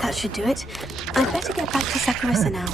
That should do it. I'd better get back to Saccharissa now.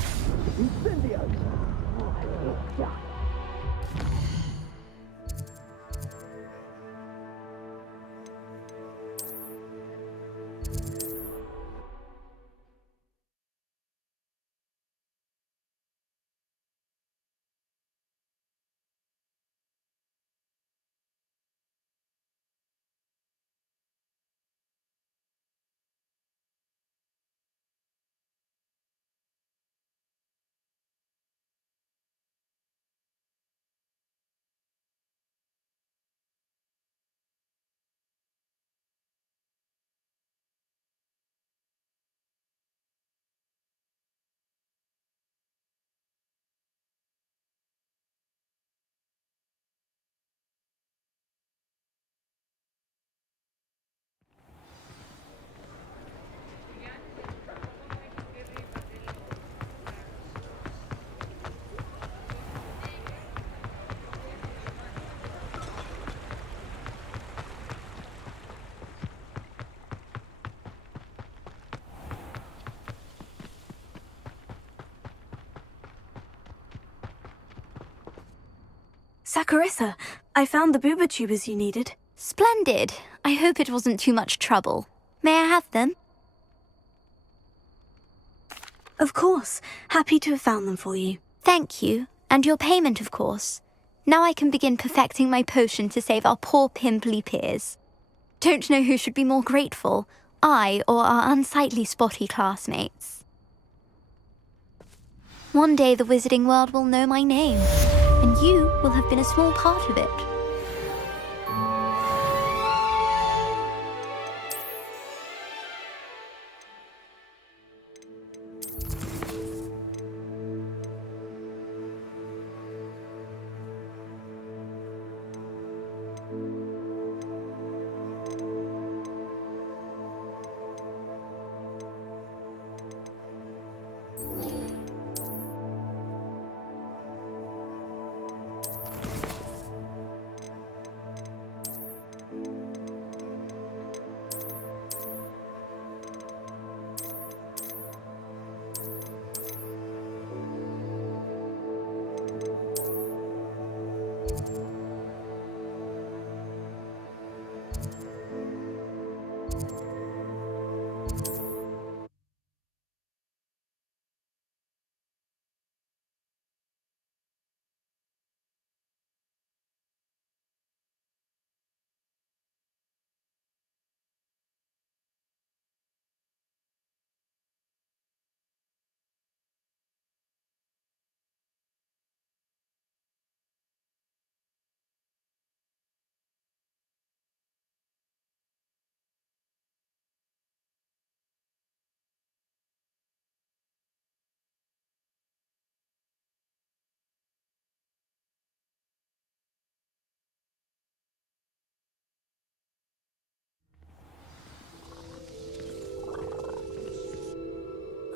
Saccharissa, I found the booba tubers you needed. Splendid. I hope it wasn't too much trouble. May I have them? Of course. Happy to have found them for you. Thank you. And your payment, of course. Now I can begin perfecting my potion to save our poor pimply peers. Don't know who should be more grateful, I or our unsightly spotty classmates. One day the wizarding world will know my name, and you will have been a small part of it.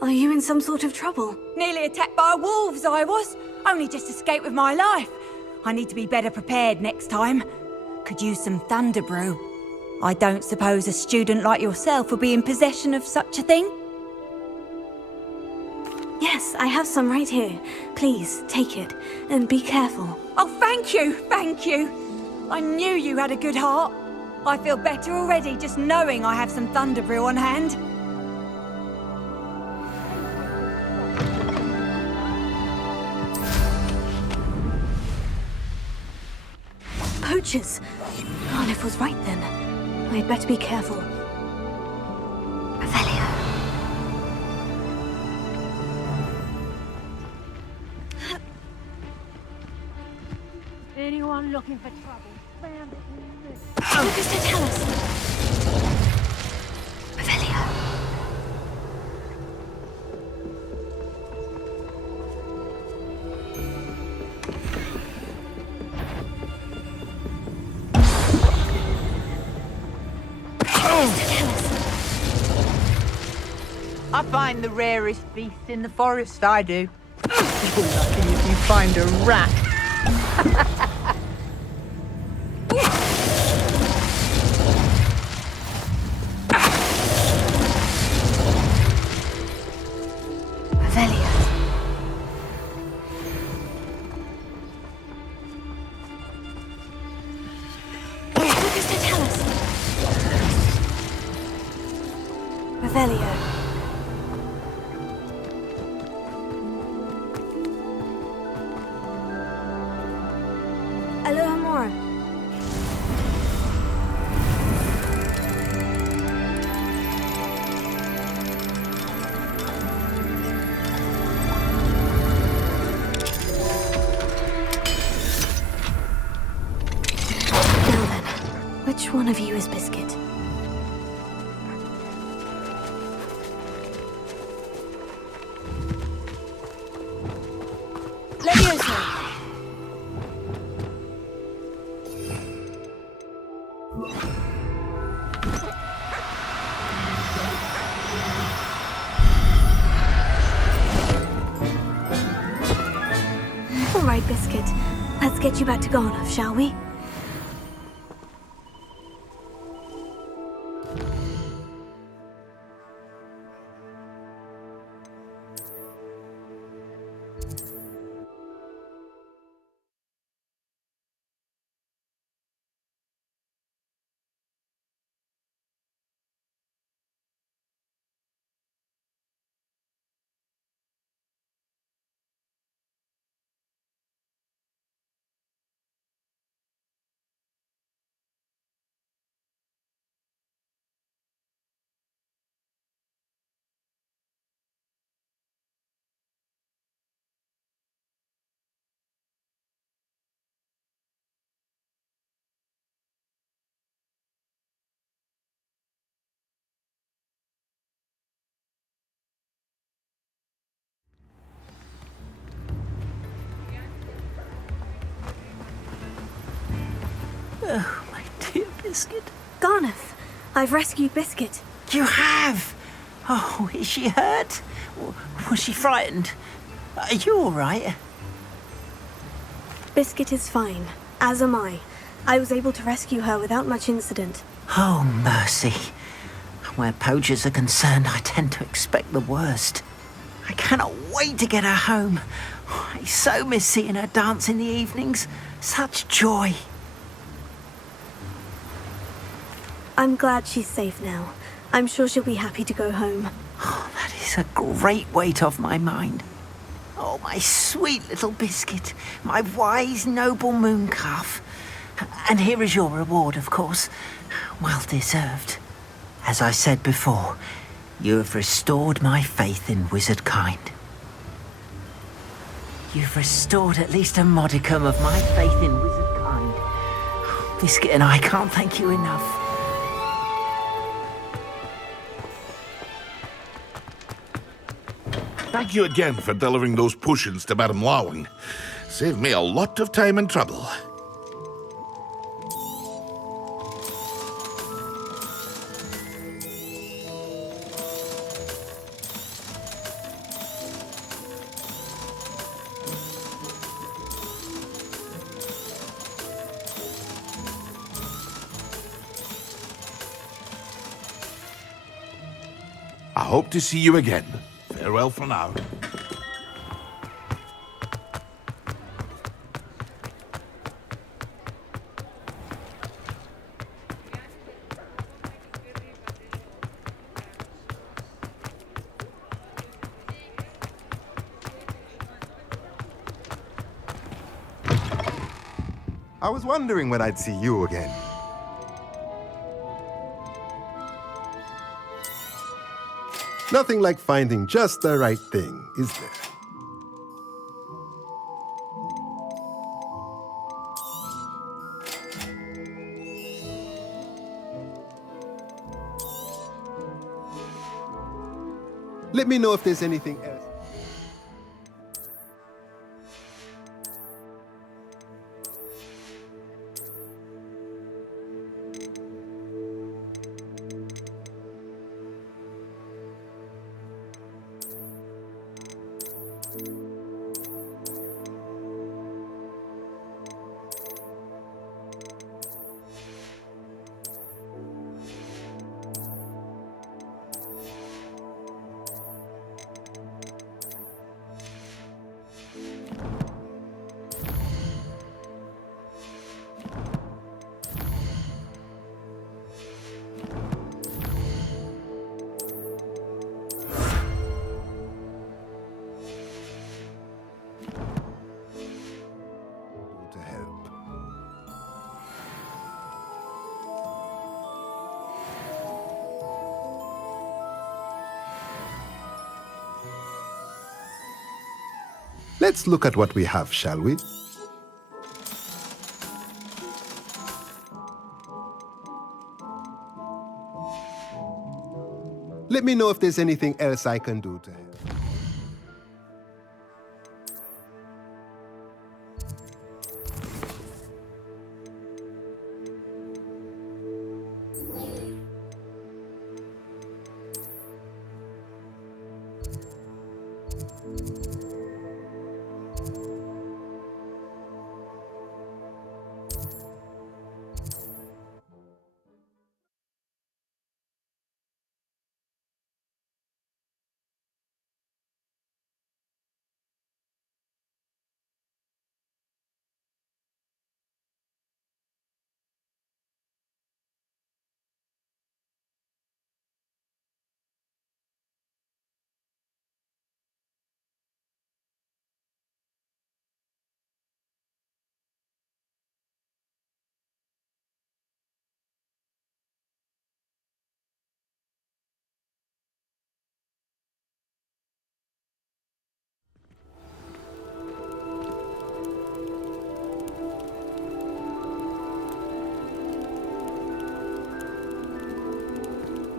Are you in some sort of trouble? Nearly attacked by wolves, I was. Only just escaped with my life. I need to be better prepared next time. Could use some thunder brew. I don't suppose a student like yourself will be in possession of such a thing? Yes, I have some right here. Please, take it, and be careful. Oh, thank you, thank you. I knew you had a good heart. I feel better already just knowing I have some thunder brew on hand. Poachers! Arnif was right then. I'd better be careful. Revelio. Anyone looking for trouble? Found it in this. Focus to tell us. Revelio. I find the rarest beast in the forest, I do. You're lucky if you find a rat. Revelio. What does that tell us? Revelio. Alohomora. Now then, which one of you is Biscuit? Leviosa! All right, Biscuit. Let's get you back to Garnoff, shall we? Oh, my dear Biscuit. Garnoff, I've rescued Biscuit. You have? Oh, is she hurt? Was she frightened? Are you all right? Biscuit is fine, as am I. I was able to rescue her without much incident. Oh, mercy. Where poachers are concerned, I tend to expect the worst. I cannot wait to get her home. I so miss seeing her dance in the evenings. Such joy. I'm glad she's safe now. I'm sure she'll be happy to go home. Oh, that is a great weight off my mind. Oh, my sweet little Biscuit, my wise, noble moon calf. And here is your reward, of course. Well deserved. As I said before, you have restored my faith in wizard kind. You've restored at least a modicum of my faith in wizard kind. Biscuit and I can't thank you enough. Thank you again for delivering those potions to Madame Lawing. Saved me a lot of time and trouble. I hope to see you again. Farewell for now. I was wondering when I'd see you again. Nothing like finding just the right thing, is there? Let me know if there's anything else. Let's look at what we have, shall we? Let me know if there's anything else I can do to help.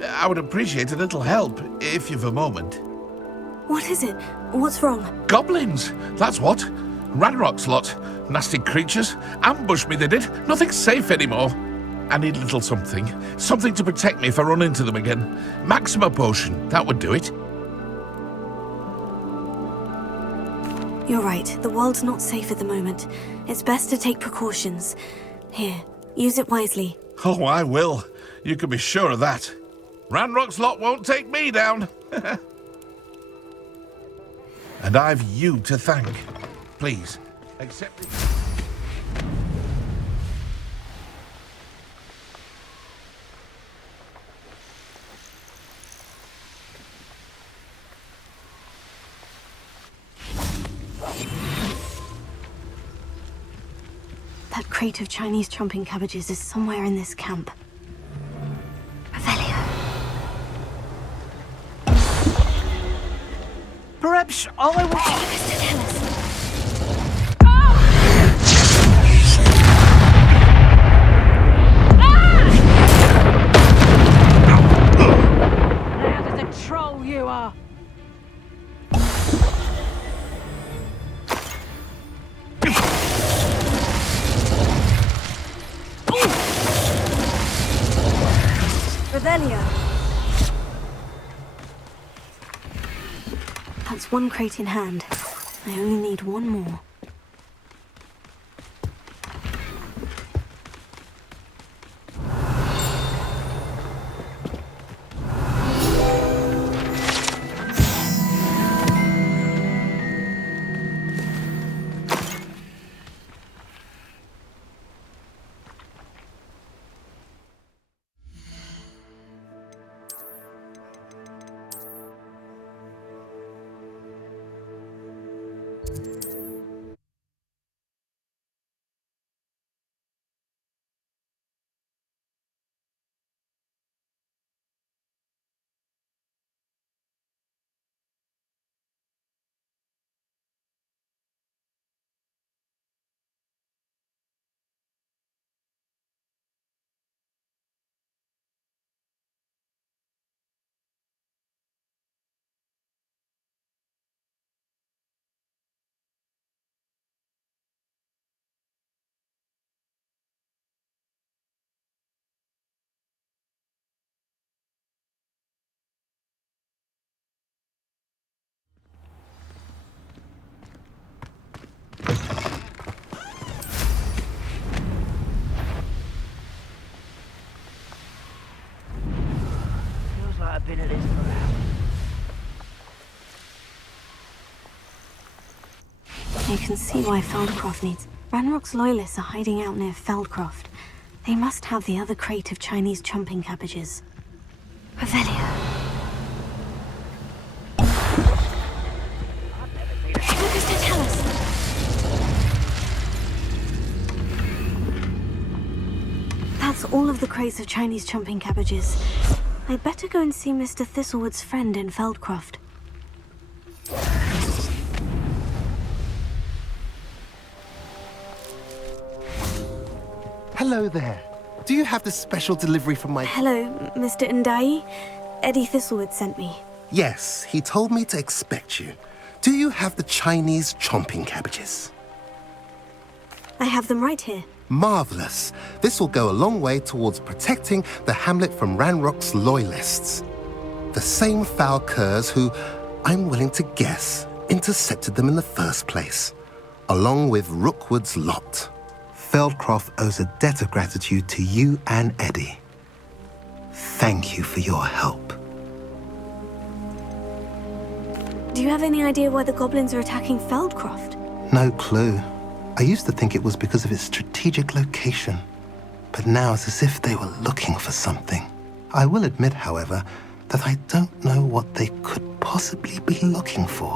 I would appreciate a little help, if you've a moment. What is it? What's wrong? Goblins! That's what. Ranrock's lot. Nasty creatures. Ambushed me, they did. Nothing's safe anymore. I need a little something. Something to protect me if I run into them again. Maxima potion. That would do it. You're right. The world's not safe at the moment. It's best to take precautions. Here, use it wisely. Oh, I will. You can be sure of that. Ranrock's lot won't take me down. And I've you to thank. Please, accept it. That crate of Chinese chomping cabbages is somewhere in this camp. Revelio. Perhaps all I want... Mr. Tellis. Loud as a troll you are. Revelio. That's one crate in hand. I only need one more. Feels like I've been at this for hours. You can see why Feldcroft needs... Ranrock's loyalists are hiding out near Feldcroft. They must have the other crate of Chinese chomping cabbages. Revelio. Mr. Tellis. That's all of the crates of Chinese chomping cabbages. I'd better go and see Mr. Thistlewood's friend in Feldcroft. Hello there. Do you have the special delivery from my... Hello, Mr. Ndai. Eddie Thistlewood sent me. Yes, he told me to expect you. Do you have the Chinese chomping cabbages? I have them right here. Marvelous. This will go a long way towards protecting the hamlet from Ranrock's loyalists. The same foul curs who, I'm willing to guess, intercepted them in the first place, along with Rookwood's lot. Feldcroft owes a debt of gratitude to you and Eddie. Thank you for your help. Do you have any idea why the goblins are attacking Feldcroft? No clue. I used to think it was because of its strategic location, but now it's as if they were looking for something. I will admit, however, that I don't know what they could possibly be looking for.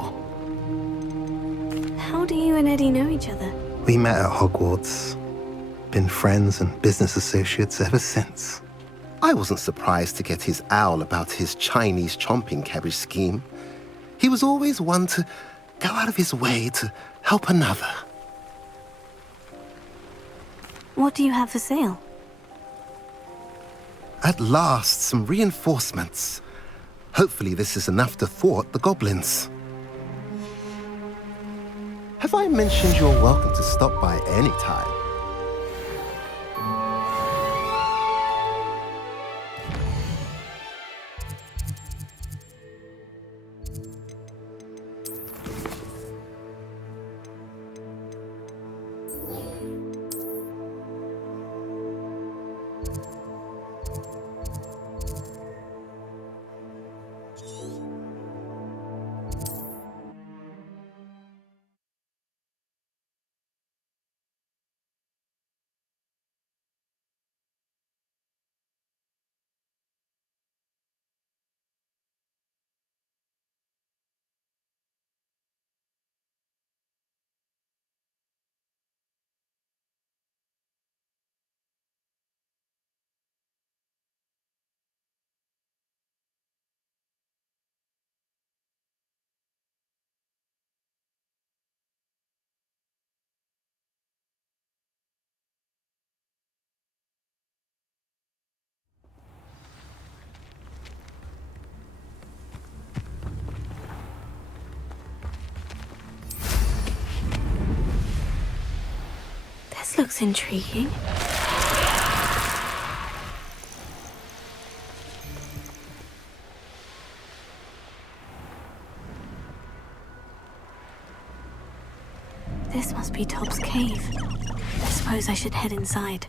How do you and Eddie know each other? We met at Hogwarts. Been friends and business associates ever since. I wasn't surprised to get his owl about his Chinese chomping cabbage scheme. He was always one to go out of his way to help another. What do you have for sale? At last, some reinforcements. Hopefully this is enough to thwart the goblins. Have I mentioned you're welcome to stop by any time? This looks intriguing. This must be Tob's cave. I suppose I should head inside.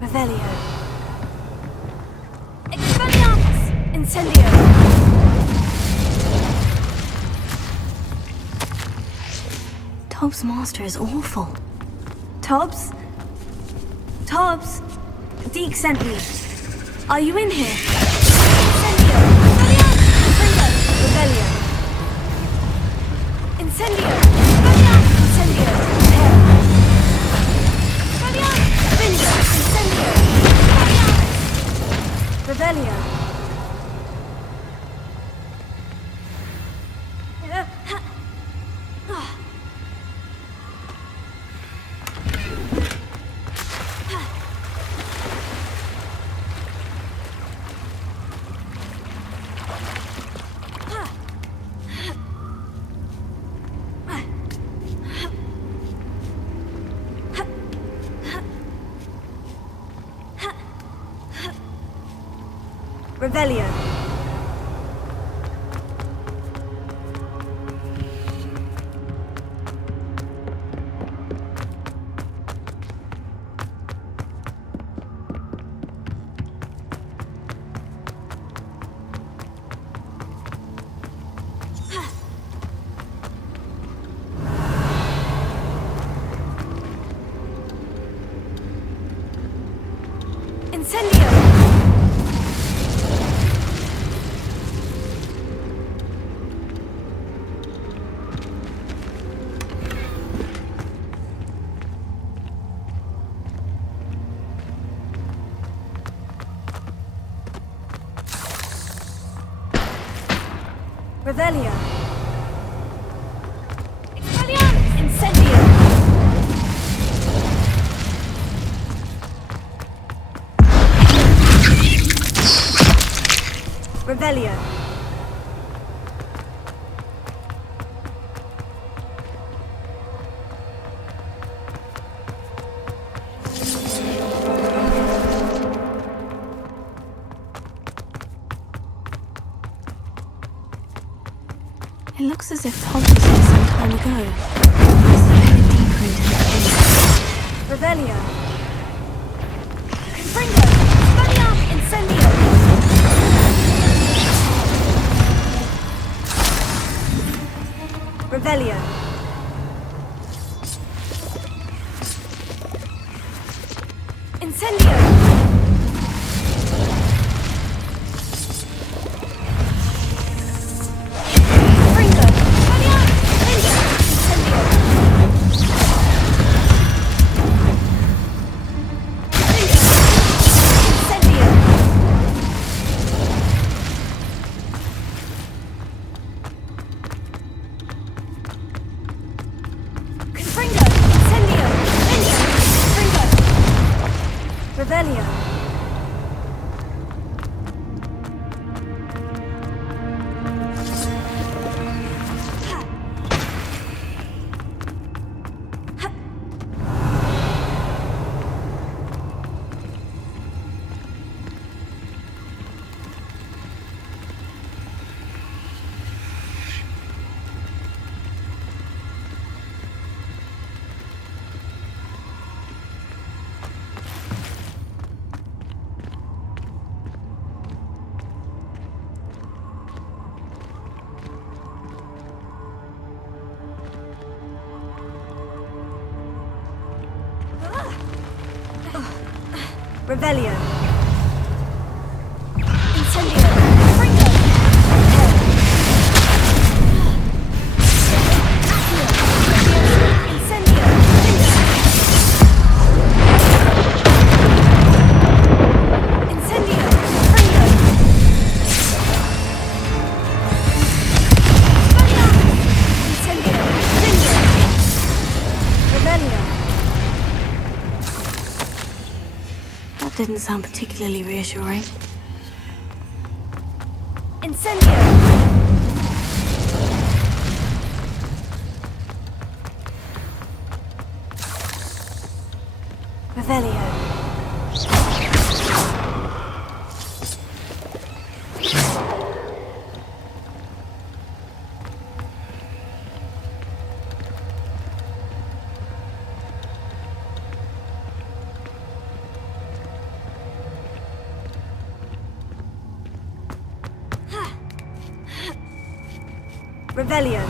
Revelio. Expelliarmus! Incendio! Tob's master is awful. Tobbs? Tobbs? Deke sent me. Are you in here? Incendio! Expelliarmus! Revelio. Incendio! Expelliarmus! Incendio! Revelio. Revelio. Incendio! Revelio. Expelliarmus! Incendio! Revelio. It looks as if Todd was here some time ago. Must have headed deeper into the cave. Revelio. Confringo! Expelliarmus! Incendio! Revelio. Incendio! Confringo! Expelliarmus! Incendio! Incendio! Confringo! Incendio! Confringo! Revelio. Revelio. Incendio. Confringo. Incendio. Incendio. Confringo. Incendio. Revelio. That didn't sound particularly reassuring. Incendio. Revelio. Revelio.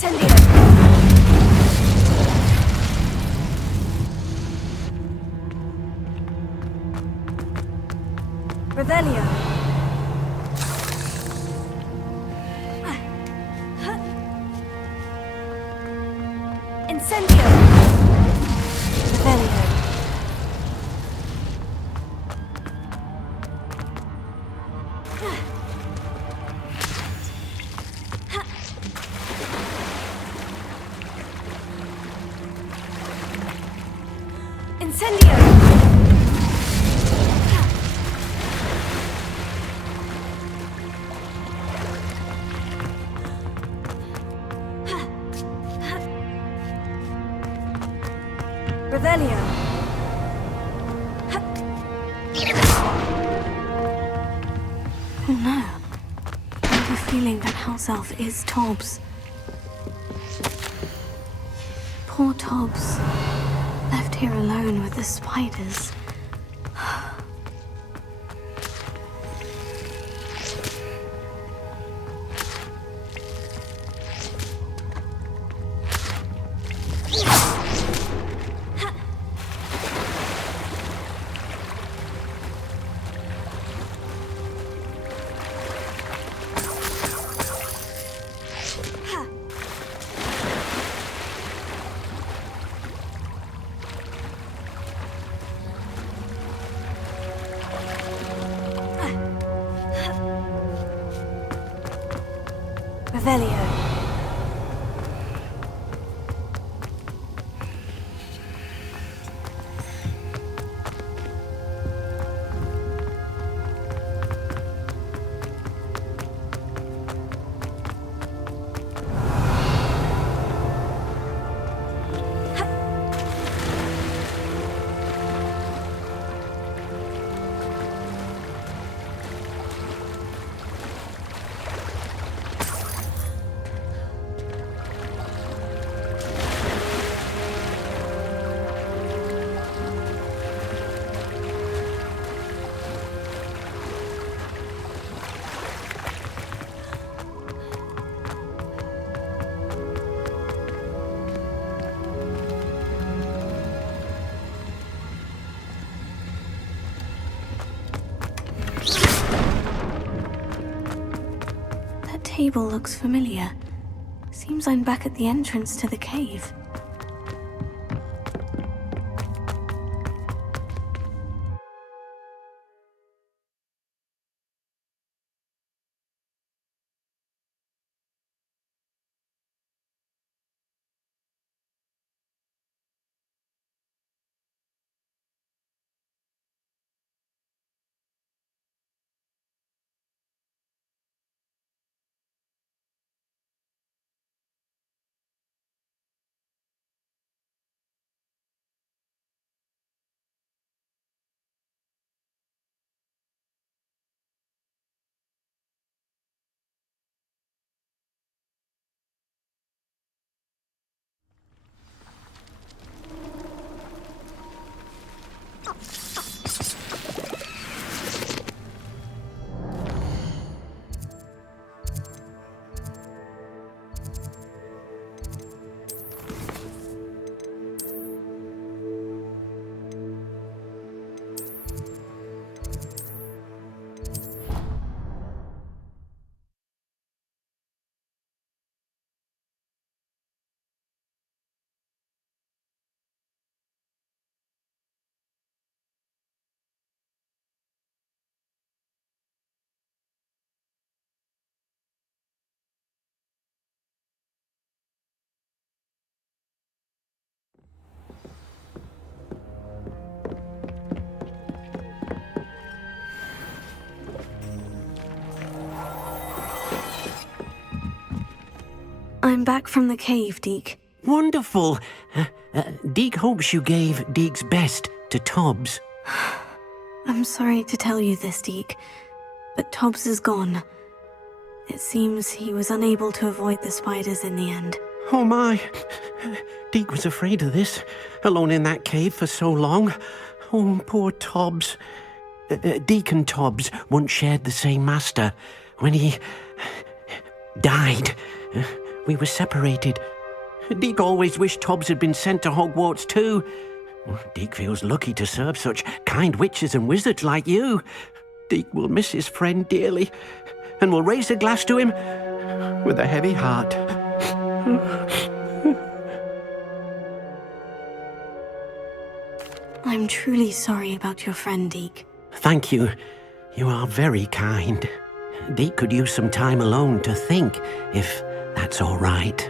Incendio! Revelio! Incendio! Revelio! Incendio! Revelio! Oh no. I have a feeling that house elf is Tobbs. Poor Tobbs. Left here alone with the spiders. Revelio! That table looks familiar. Seems I'm back at the entrance to the cave. I'm back from the cave, Deke. Wonderful. Deke hopes you gave Deke's best to Tobbs. I'm sorry to tell you this, Deke, but Tobbs is gone. It seems he was unable to avoid the spiders in the end. Oh my. Deke was afraid of this, alone in that cave for so long. Oh, poor Tobbs. Deke and Tobbs once shared the same master. When he died, we were separated. Deke always wished Tobbs had been sent to Hogwarts too. Deke feels lucky to serve such kind witches and wizards like you. Deke will miss his friend dearly, and will raise a glass to him with a heavy heart. I'm truly sorry about your friend, Deke. Thank you. You are very kind. Deke could use some time alone to think, if that's all right.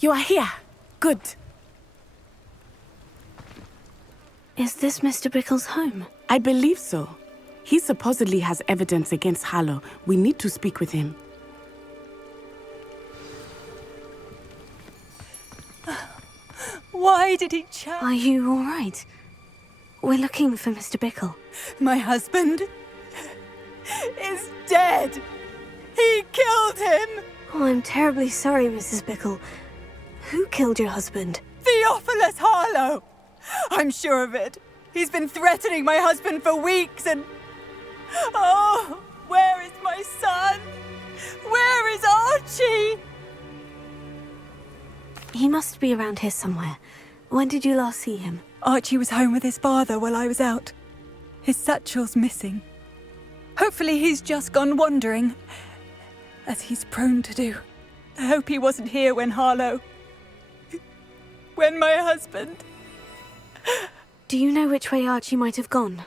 You are here. Good. Is this Mr. Bickle's home? I believe so. He supposedly has evidence against Harlow. We need to speak with him. Why did he charge? Are you all right? We're looking for Mr. Bickle. My husband is dead. He killed him. Oh, I'm terribly sorry, Mrs. Bickle. Who killed your husband? Theophilus Harlow. I'm sure of it. He's been threatening my husband for weeks and... Oh, where is my son? Where is Archie? He must be around here somewhere. When did you last see him? Archie was home with his father while I was out. His satchel's missing. Hopefully he's just gone wandering, as he's prone to do. I hope he wasn't here when Harlow... when my husband... Do you know which way Archie might have gone?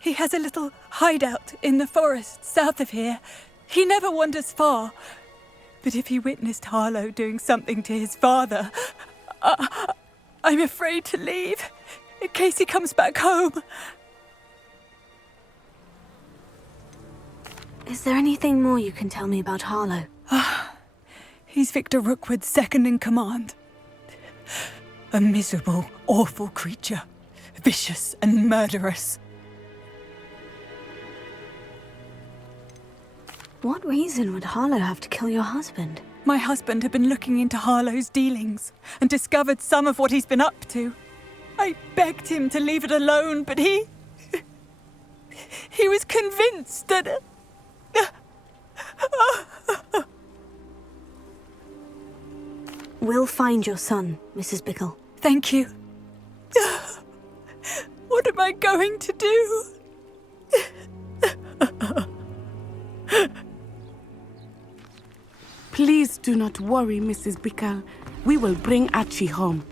He has a little hideout in the forest south of here. He never wanders far. But if he witnessed Harlow doing something to his father, I'm afraid to leave, in case he comes back home. Is there anything more you can tell me about Harlow? He's Victor Rookwood's second in command. A miserable, awful creature. Vicious and murderous. What reason would Harlow have to kill your husband? My husband had been looking into Harlow's dealings and discovered some of what he's been up to. I begged him to leave it alone, but he was convinced that... We'll find your son, Mrs. Bickle. Thank you. What am I going to do? Please do not worry, Mrs. Bickle. We will bring Archie home.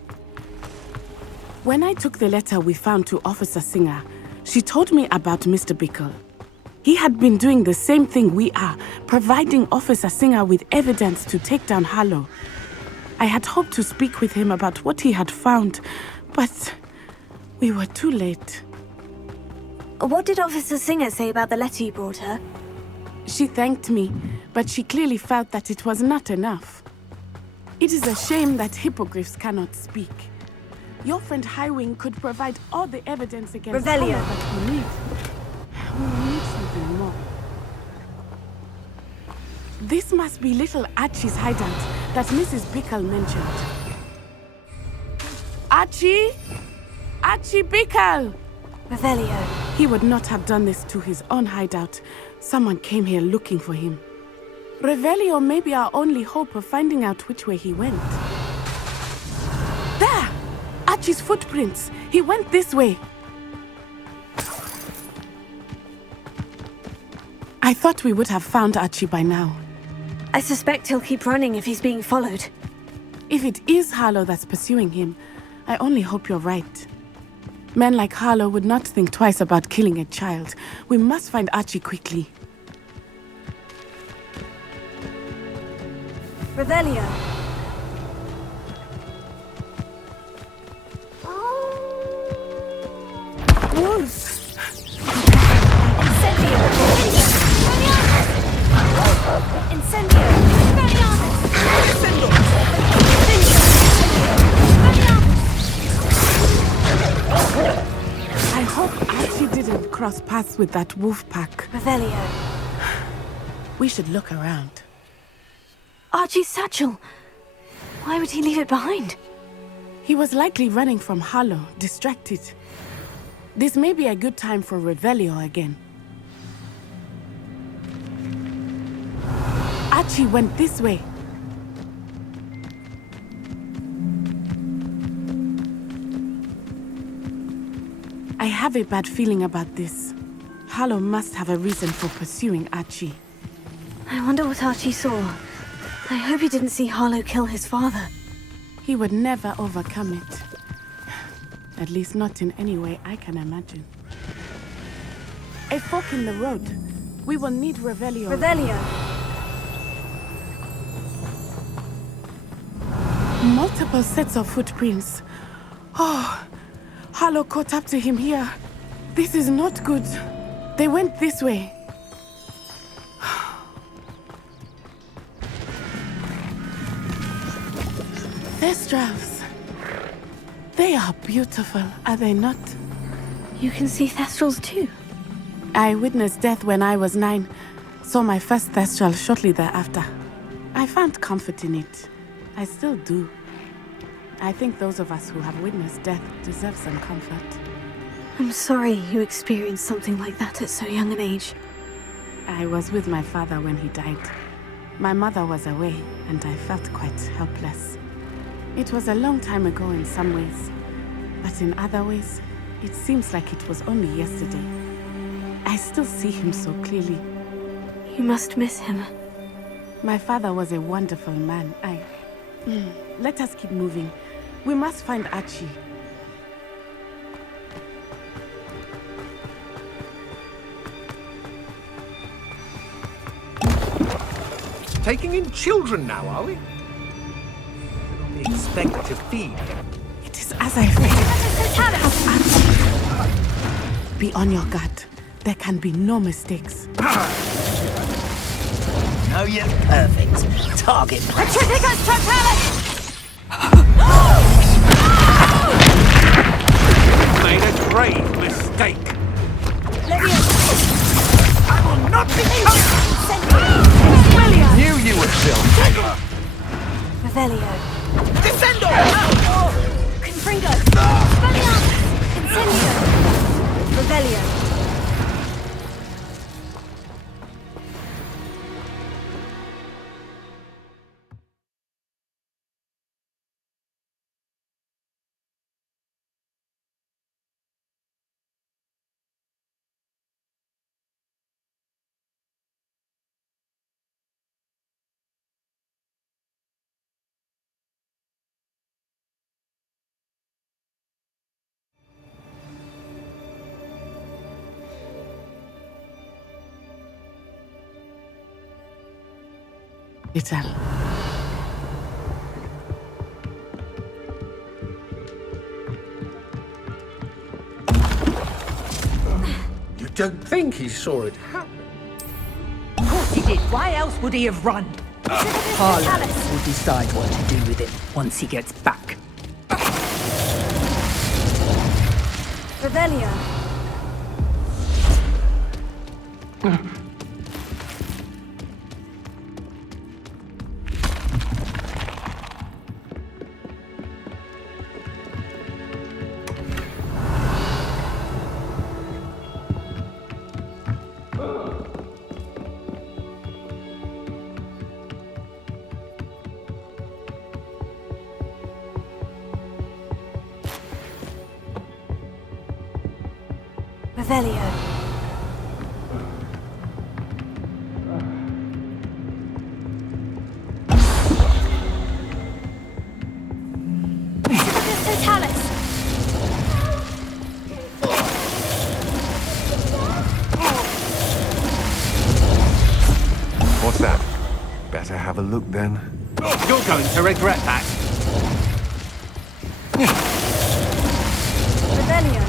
When I took the letter we found to Officer Singer, she told me about Mr. Bickle. He had been doing the same thing we are, providing Officer Singer with evidence to take down Harlow. I had hoped to speak with him about what he had found, but we were too late. What did Officer Singer say about the letter you brought her? She thanked me, but she clearly felt that it was not enough. It is a shame that hippogriffs cannot speak. Your friend Highwing could provide all the evidence against Harlow Revelio. that we need. We will need something more. This must be little Archie's hideout that Mrs. Bickle mentioned. Archie? Archie Bickle! Revelio. He would not have done this to his own hideout. Someone came here looking for him. Revelio may be our only hope of finding out which way he went. There! Archie's footprints. He went this way. I thought we would have found Archie by now. I suspect he'll keep running if he's being followed. If it is Harlow that's pursuing him, I only hope you're right. Men like Harlow would not think twice about killing a child. We must find Archie quickly. Revelio. Wolves! Incendio! Incendio! I hope Archie didn't cross paths with that wolf pack. Revelio. We should look around. Archie's satchel. Why would he leave it behind? He was likely running from Harlow, distracted. This may be a good time for Revelio again. Archie went this way. I have a bad feeling about this. Harlow must have a reason for pursuing Archie. I wonder what Archie saw. I hope he didn't see Harlow kill his father. He would never overcome it. At least not in any way I can imagine. A fork in the road. We will need Revelio. Revelio. Multiple sets of footprints. Oh, Harlow caught up to him here. This is not good. They went this way. Thestrals. They are beautiful, are they not? You can see Thestrals too. I witnessed death when I was 9. Saw my first Thestral shortly thereafter. I found comfort in it. I still do. I think those of us who have witnessed death deserve some comfort. I'm sorry you experienced something like that at so young an age. I was with my father when he died. My mother was away, and I felt quite helpless. It was a long time ago in some ways, but in other ways, it seems like it was only yesterday. I still see him so clearly. You must miss him. My father was a wonderful man. Let us keep moving. We must find Archie. Taking in children now, are we? They expect to feed. It is as I feared. Be on your guard. There can be no mistakes. No, you're perfect. Target practice. Petrificus totalis! grave mistake. I will not be Knew you would still. Revelio. Descendo! Confringo. Spelliarmus. Incendio. Revelio. Little. You don't think he saw it happen? Of course he did. Why else would he have run? Harlow will decide what to do with him once he gets back. Revelio. Revelio. Totalis! What's that? Better have a look then. You're going to regret that. Revelio.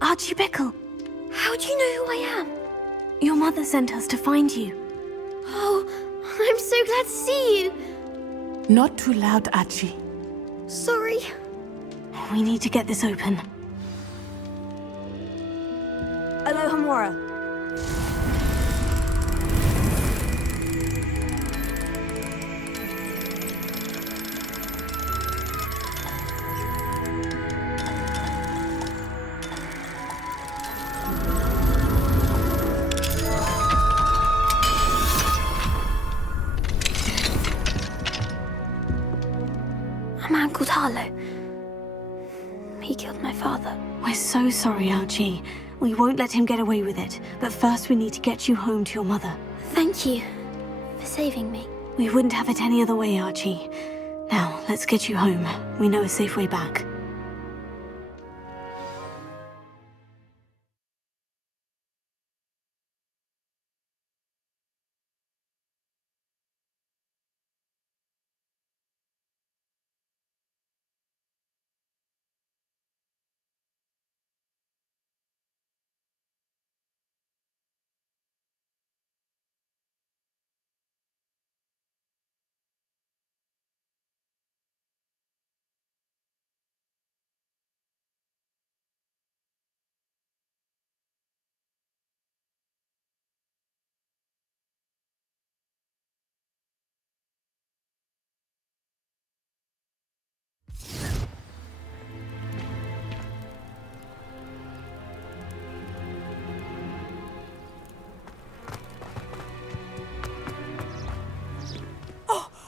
Archie Bickle. How do you know who I am? Your mother sent us to find you. Oh, I'm so glad to see you. Not too loud, Archie. Sorry. We need to get this open. Alohomora. A man called Harlow. He killed my father. We're so sorry, Archie. We won't let him get away with it. But first we need to get you home to your mother. Thank you for saving me. We wouldn't have it any other way, Archie. Now, let's get you home. We know a safe way back.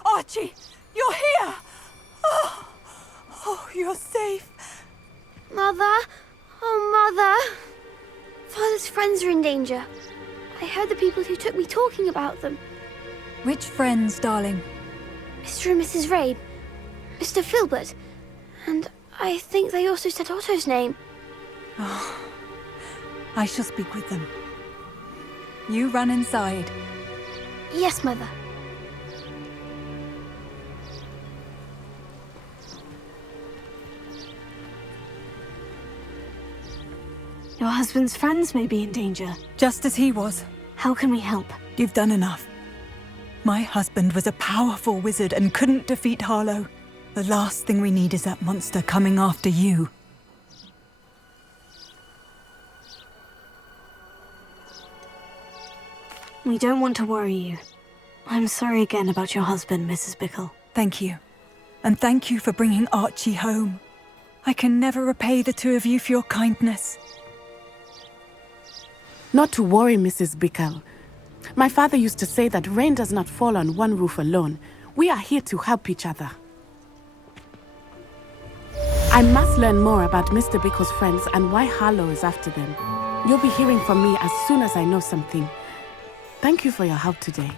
Archie, you're here! Oh, you're safe. Mother? Oh, Mother. Father's friends are in danger. I heard the people who took me talking about them. Which friends, darling? Mr. and Mrs. Rabe, Mr. Filbert, and I think they also said Otto's name. I shall speak with them. You run inside. Yes, Mother. Your husband's friends may be in danger. Just as he was. How can we help? You've done enough. My husband was a powerful wizard and couldn't defeat Harlow. The last thing we need is that monster coming after you. We don't want to worry you. I'm sorry again about your husband, Mrs. Bickle. Thank you. And thank you for bringing Archie home. I can never repay the two of you for your kindness. Not to worry, Mrs. Bickle. My father used to say that rain does not fall on one roof alone. We are here to help each other. I must learn more about Mr. Bickle's friends and why Harlow is after them. You'll be hearing from me as soon as I know something. Thank you for your help today.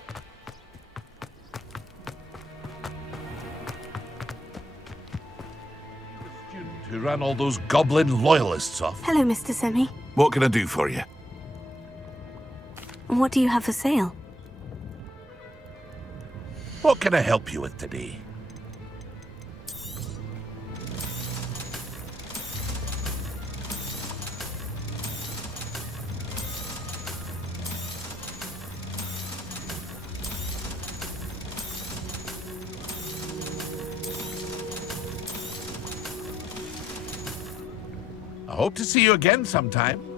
The student who ran all those goblin loyalists off. Hello, Mr. Semi. What can I do for you? What do you have for sale? What can I help you with today? I hope to see you again sometime.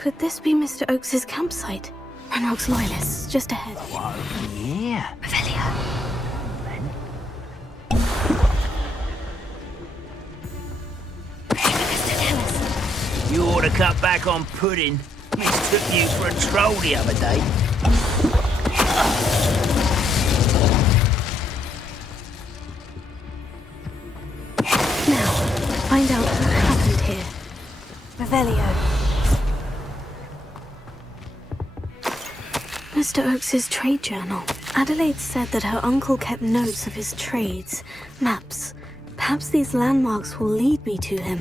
Could this be Mr. Oakes's campsite? Ranrock's loyalists, just ahead. Whoa, yeah. Revelio. You ought to cut back on pudding. Mistook you for a troll the other day. Now, find out what happened here. Revelio. Mr. Oakes's trade journal. Adelaide said that her uncle kept notes of his trades, maps. Perhaps these landmarks will lead me to him.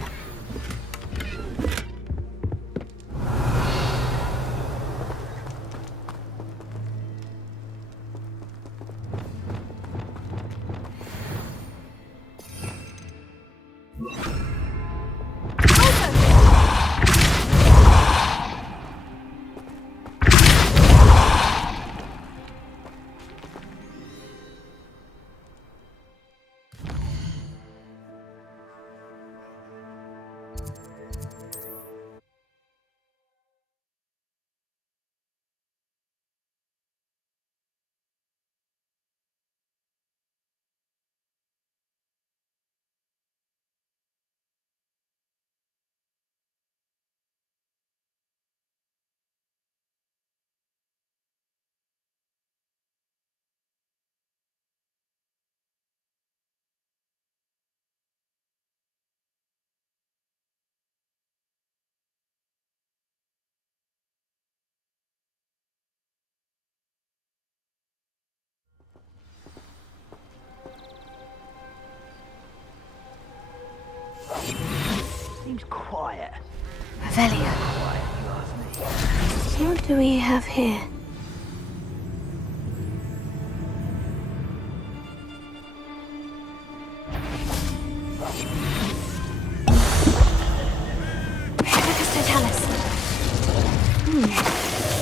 Revelio. What do we have here?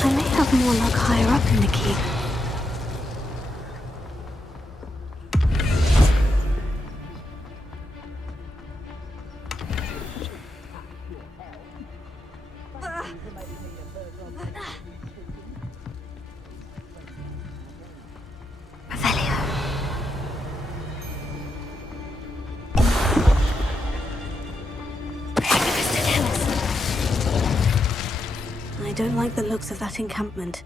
I may have more luck higher up in the keep. I don't like the looks of that encampment.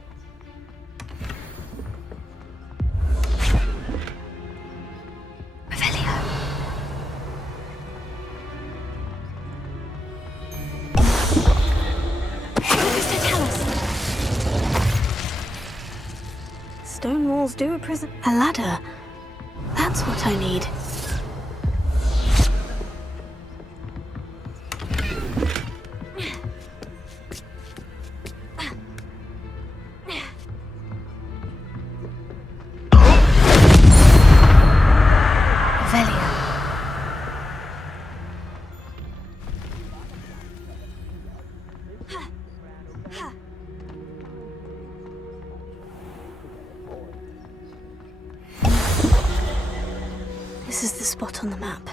Revelio. Stone walls do a prison. A ladder. That's what I need. This is the spot on the map.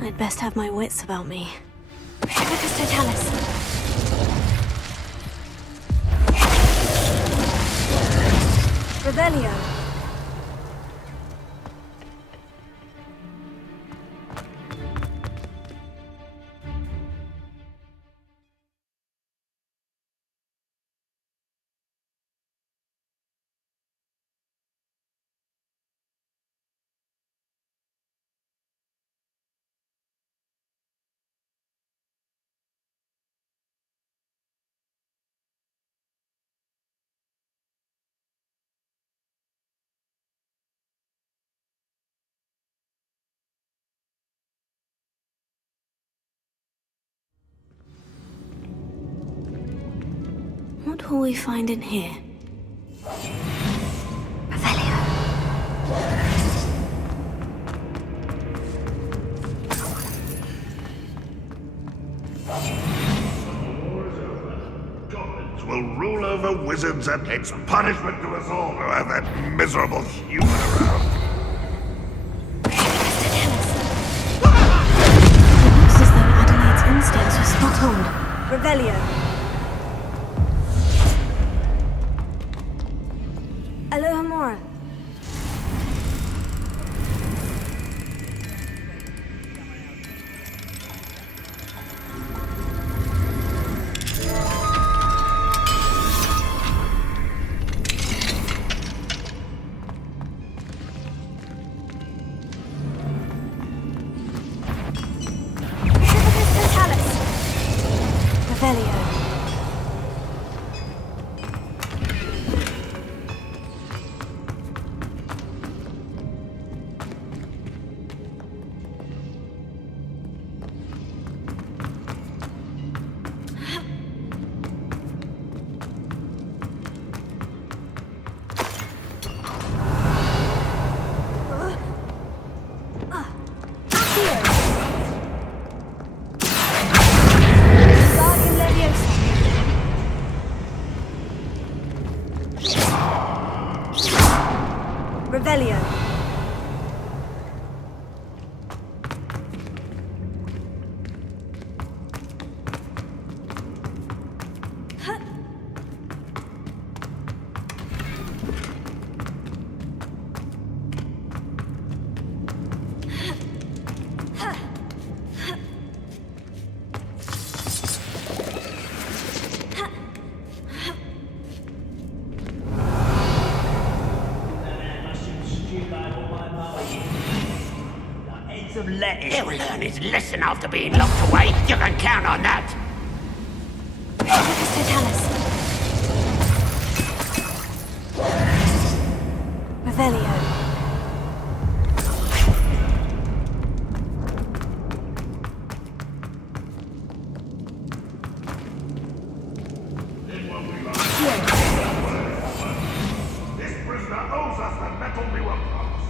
I'd best have my wits about me. Revelio. What will we find in here? Revelio. Goblins will rule over wizards, and it's punishment to us all to have that miserable human around. It looks as though Adelaide's instincts were spot on. Revelio. Alohomora. Revelio. Revelio. He'll learn his lesson after being locked away. You can count on that. Revelio. thought we were promised.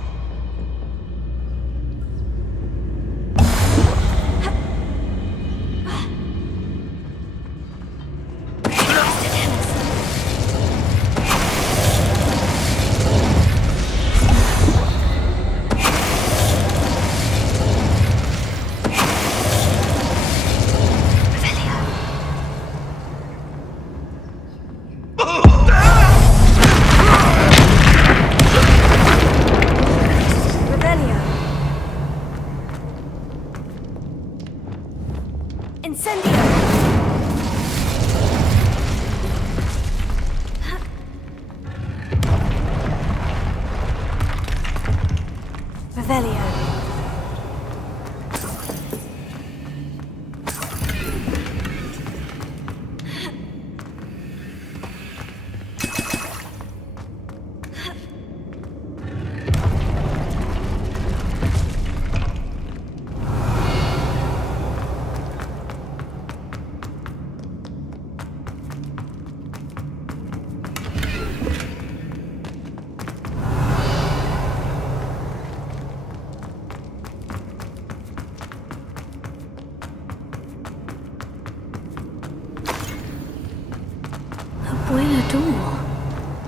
Boiler door.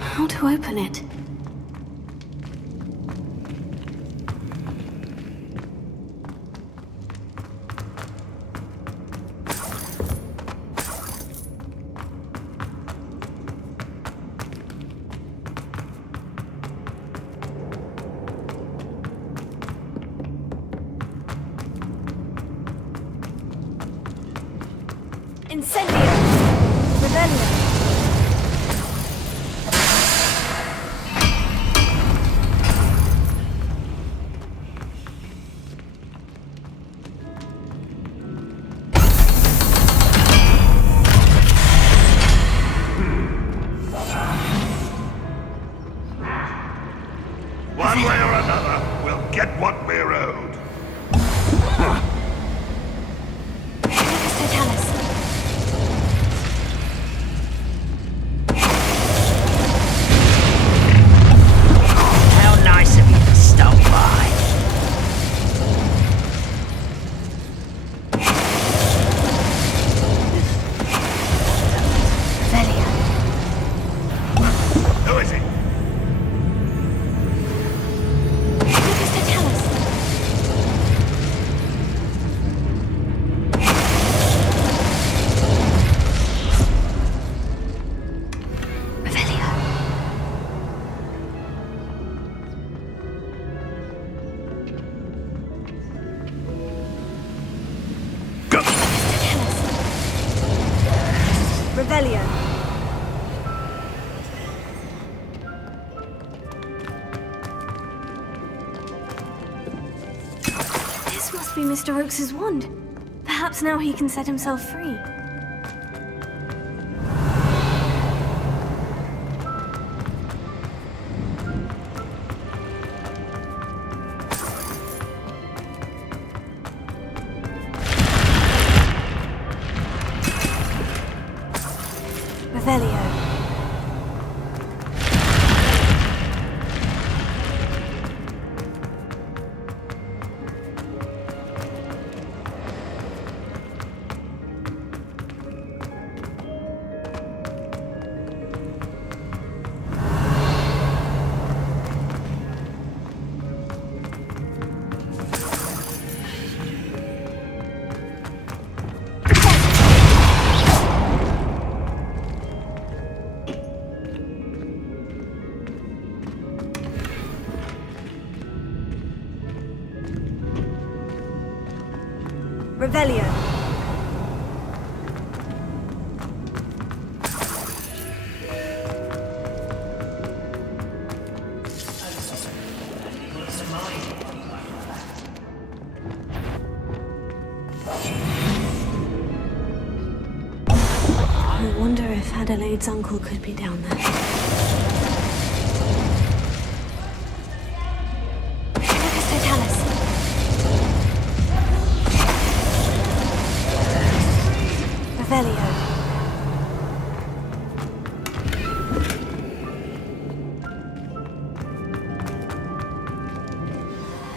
How to open it? Incendio! Rebellion! One way or another, we'll get what we're owed. How nice of you to stop by. Who is he? Rebellion! This must be Mr. Oakes's wand. Perhaps now he can set himself free. Revelio. Revelio! I wonder if Adelaide's uncle could be down there. Revelio.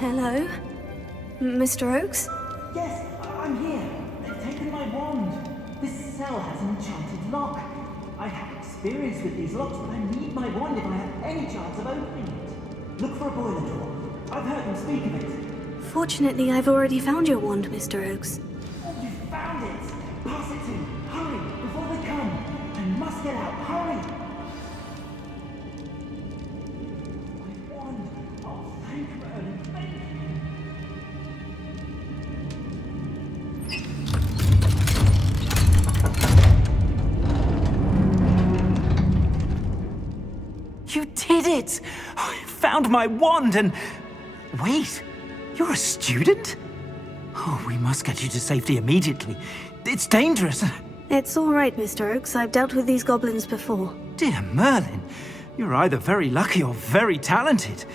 Hello? Mr. Oakes? Yes, I'm here. They've taken my wand. This cell has an enchanted lock. I have experience with these locks, but I need my wand if I have any chance of opening it. Look for a boiler door. I've heard them speak of it. Fortunately, I've already found your wand, Mr. Oakes. Oh, you found it! Pass it to me. Hurry, before they come. I must get out. Hurry! My wand. Oh, thank Merlin. Thank you. You did it! I found my wand and... Wait, you're a student? Oh, we must get you to safety immediately. It's dangerous. It's all right, Mr. Oakes. I've dealt with these goblins before. Dear Merlin, you're either very lucky or very talented.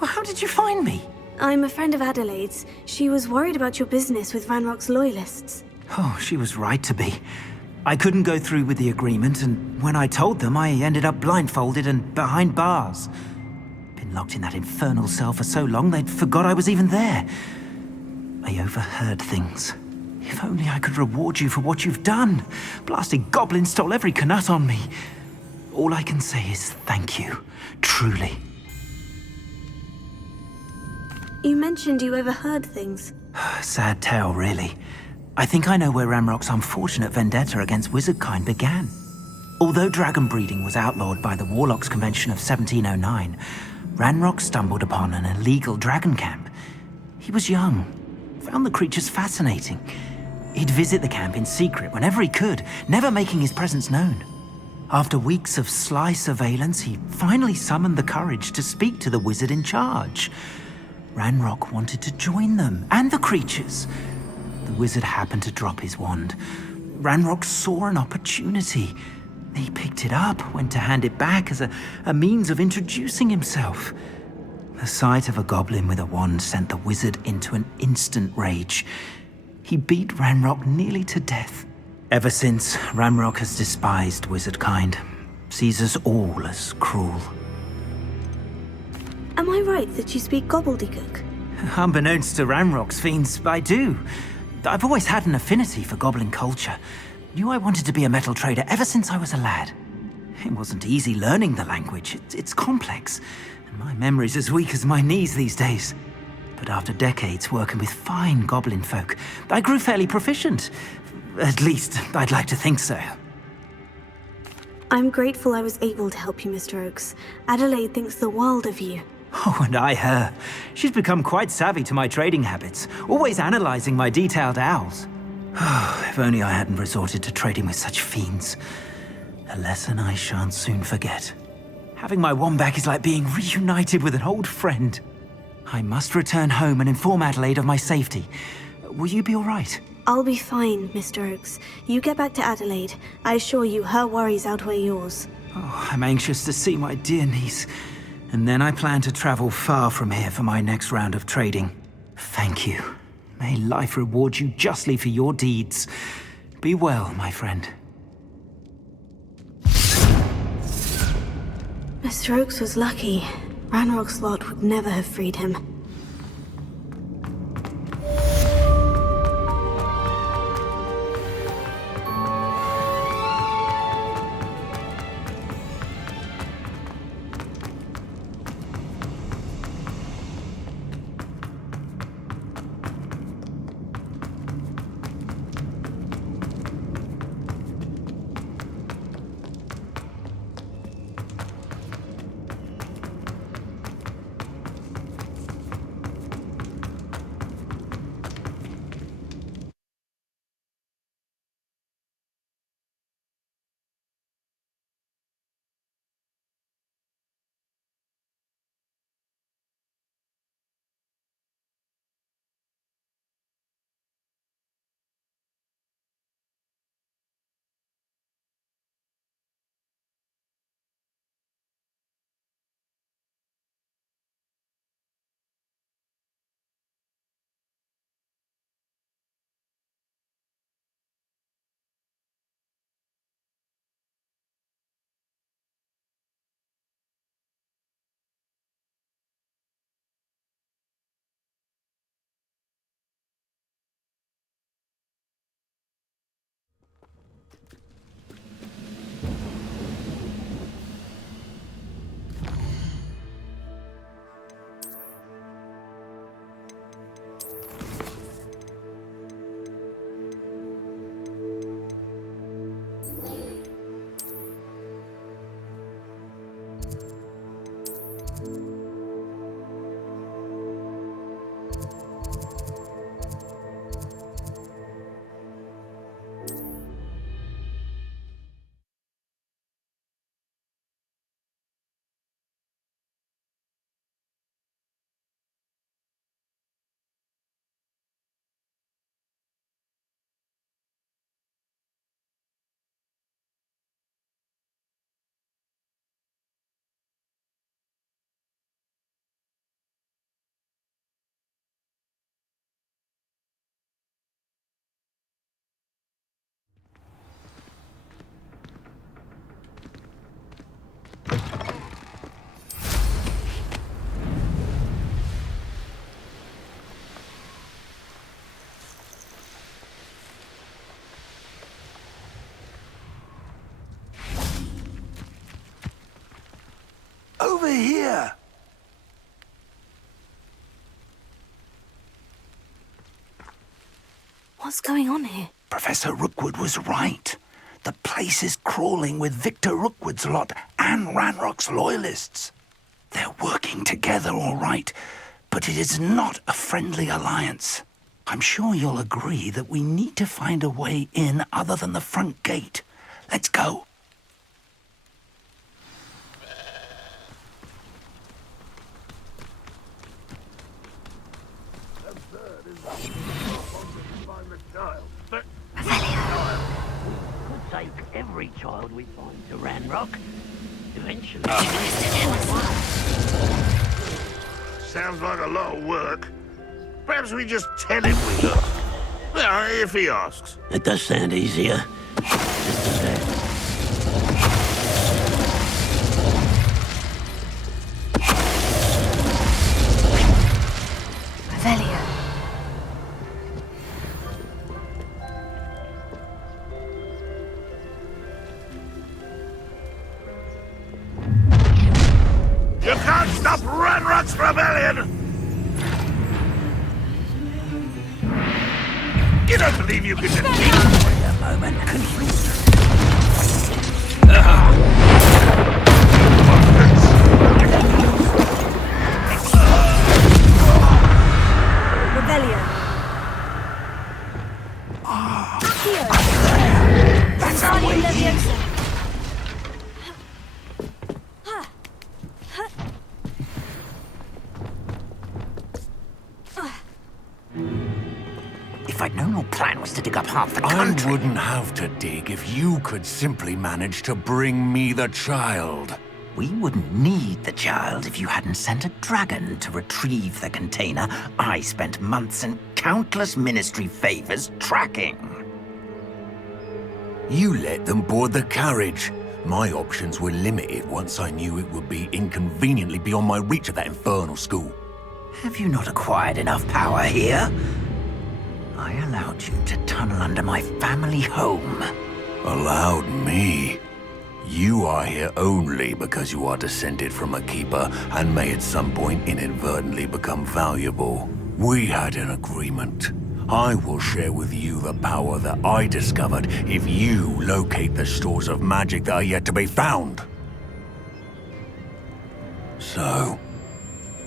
Well, how did you find me? I'm a friend of Adelaide's. She was worried about your business with Ranrock's loyalists. Oh, she was right to be. I couldn't go through with the agreement, and when I told them, I ended up blindfolded and behind bars. Been locked in that infernal cell for so long, they'd forgot I was even there. I overheard things. If only I could reward you for what you've done. Blasted goblin stole every canut on me. All I can say is thank you. Truly. You mentioned you overheard things. Sad tale, really. I think I know where Ranrock's unfortunate vendetta against wizardkind began. Although dragon breeding was outlawed by the Warlocks Convention of 1709, Ranrock stumbled upon an illegal dragon camp. He was young, found the creatures fascinating. He'd visit the camp in secret whenever he could, never making his presence known. After weeks of sly surveillance, he finally summoned the courage to speak to the wizard in charge. Ranrock wanted to join them, and the creatures. The wizard happened to drop his wand. Ranrock saw an opportunity. He picked it up, went to hand it back as a means of introducing himself. The sight of a goblin with a wand sent the wizard into an instant rage. He beat Ranrock nearly to death. Ever since, Ranrock has despised wizardkind, sees us all as cruel. Am I right that you speak gobbledygook? Unbeknownst to Ranrock's fiends, I do. I've always had an affinity for goblin culture. Knew I wanted to be a metal trader ever since I was a lad. It wasn't easy learning the language. It's complex, and my memory's as weak as my knees these days. But after decades working with fine goblin folk, I grew fairly proficient. At least, I'd like to think so. I'm grateful I was able to help you, Mr. Oakes. Adelaide thinks the world of you. Oh, and I her. She's become quite savvy to my trading habits, always analyzing my detailed owls. If only I hadn't resorted to trading with such fiends. A lesson I shan't soon forget. Having my wand back is like being reunited with an old friend. I must return home and inform Adelaide of my safety. Will you be all right? I'll be fine, Mr. Oakes. You get back to Adelaide. I assure you, her worries outweigh yours. Oh, I'm anxious to see my dear niece. And then I plan to travel far from here for my next round of trading. Thank you. May life reward you justly for your deeds. Be well, my friend. Mr. Oakes was lucky. Ranrock's lot would never have freed him. over here! What's going on here? Professor Rookwood was right. The place is crawling with Victor Rookwood's lot and Ranrock's loyalists. They're working together all right, but it is not a friendly alliance. I'm sure you'll agree that we need to find a way in other than the front gate. Let's go. Take every child we find to Ranrock. Eventually. Sounds like a lot of work. Perhaps we just tell him we look. Well, if he asks. It does sound easier. Just do that. Revelio. You can't stop Ranrock's rebellion! You don't believe you can defeat him? Wait a moment. Revelio. That's our way in. If I'd known your plan was to dig up half the country... I wouldn't have to dig if you could simply manage to bring me the child. We wouldn't need the child if you hadn't sent a dragon to retrieve the container I spent months and countless ministry favors tracking. You let them board the carriage. My options were limited once I knew it would be inconveniently beyond my reach at that infernal school. Have you not acquired enough power here? I allowed you to tunnel under my family home. Allowed me? You are here only because you are descended from a keeper and may at some point inadvertently become valuable. We had an agreement. I will share with you the power that I discovered if you locate the stores of magic that are yet to be found. So,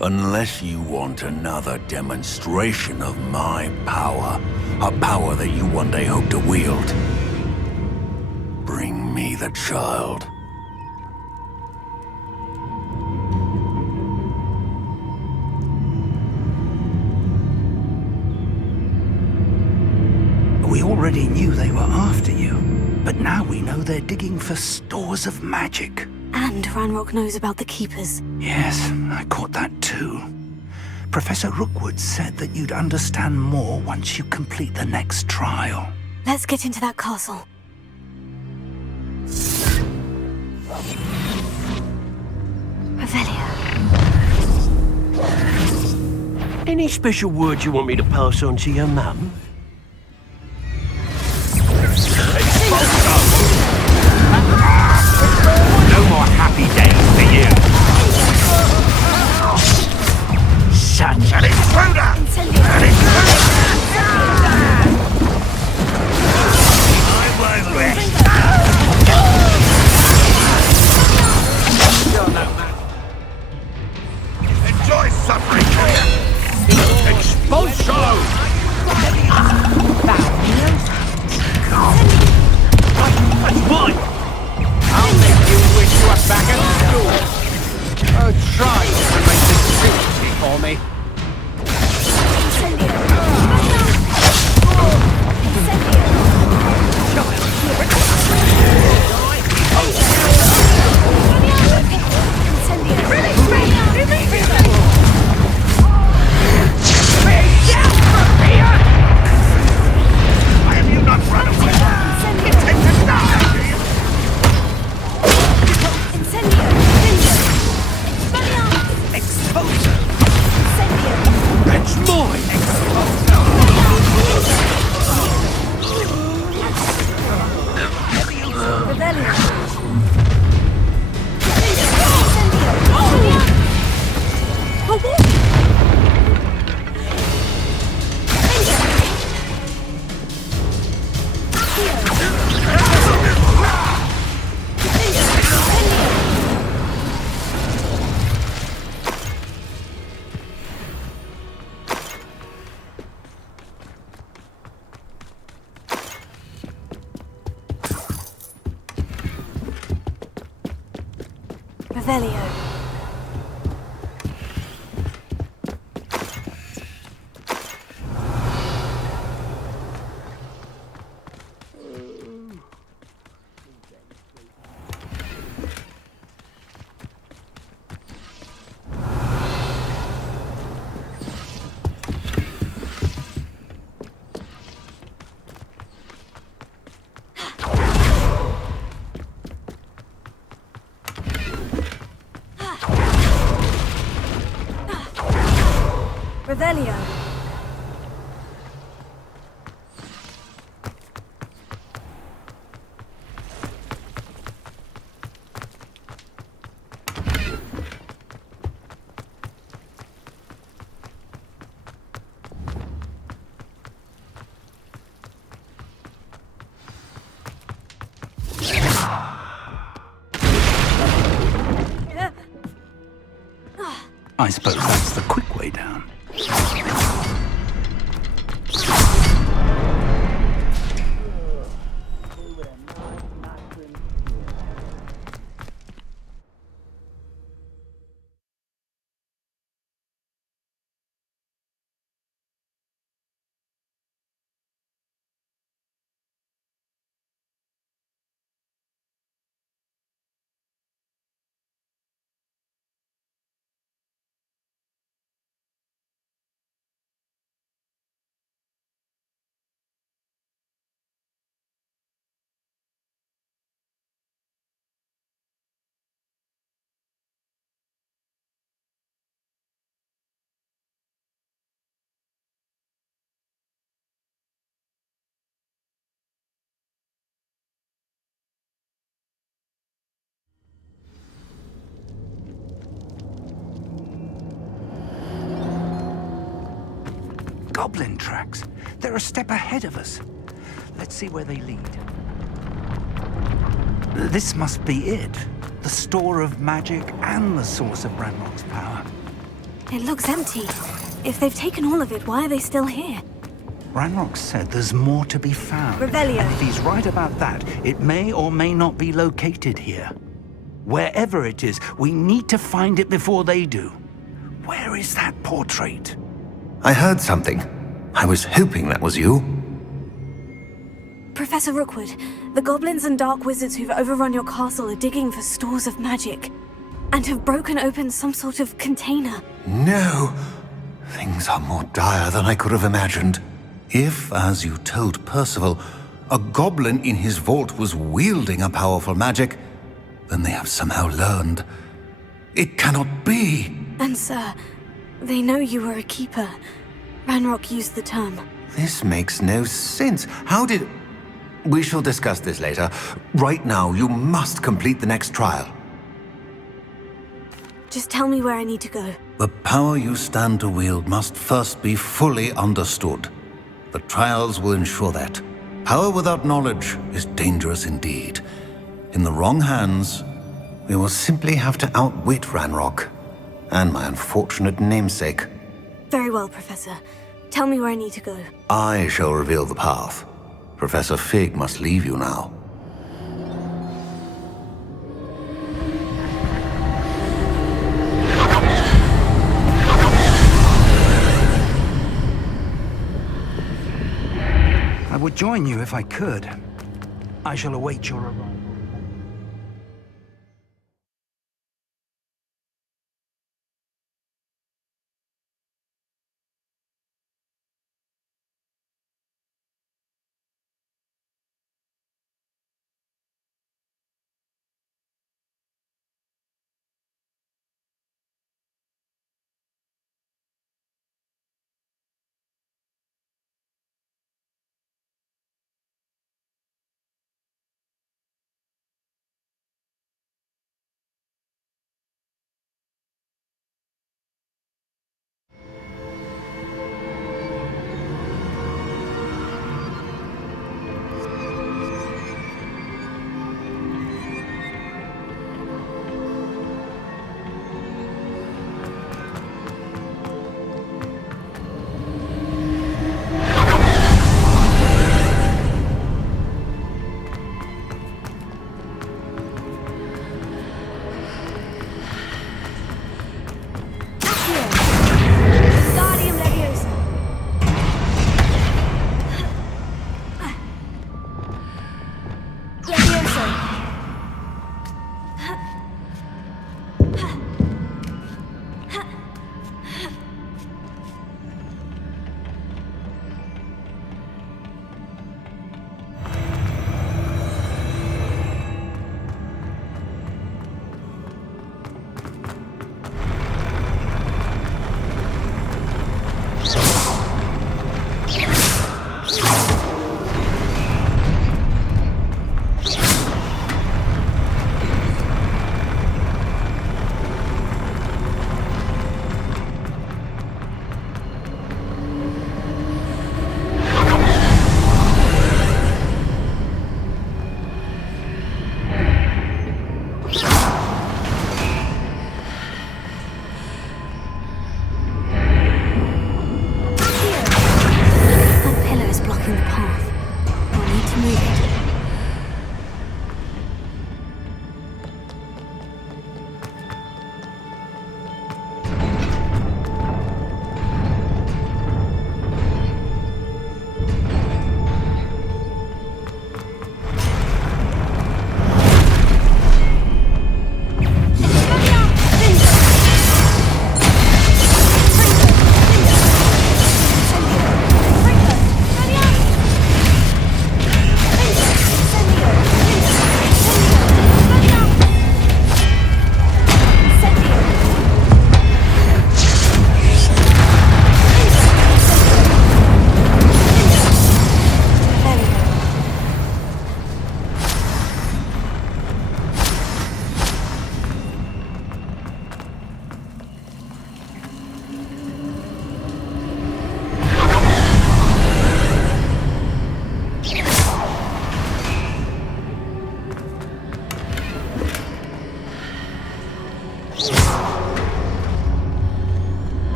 unless you want another demonstration of my power, a power that you one day hope to wield, bring me the child. We already knew they were after you, but now we know they're digging for stores of magic. And Ranrock knows about the Keepers. Yes, I caught that too. Professor Rookwood said that you'd understand more once you complete the next trial. Let's get into that castle. Revelio. Any special words you want me to pass on to your mum? No more happy days for you. Such an intruder! An intruder! I won't rest. Enjoy suffering, Claire. Expulso! That's mine! I'll make you wish you were back at school. Oh, try to make this easy for me. Why have you not run away? Intend to die, do you? Revelio. Revelio. I suppose that's the quick way down. Goblin tracks. They're a step ahead of us. Let's see where they lead. This must be it. The store of magic and the source of Ranrock's power. It looks empty. If they've taken all of it, why are they still here? Ranrock said there's more to be found. Revelio. And if he's right about that, it may or may not be located here. Wherever it is, we need to find it before they do. Where is that portrait? I heard something. I was hoping that was you. Professor Rookwood, the goblins and dark wizards who've overrun your castle are digging for stores of magic and have broken open some sort of container. No. Things are more dire than I could have imagined. If, as you told Percival, a goblin in his vault was wielding a powerful magic, then they have somehow learned. It cannot be. And sir, they know you were a keeper. Ranrock used the term. This makes no sense. How did... We shall discuss this later. Right now, you must complete the next trial. Just tell me where I need to go. The power you stand to wield must first be fully understood. The trials will ensure that. Power without knowledge is dangerous indeed. In the wrong hands, we will simply have to outwit Ranrock and my unfortunate namesake. Very well, Professor. Tell me where I need to go. I shall reveal the path. Professor Fig must leave you now. I would join you if I could. I shall await your arrival.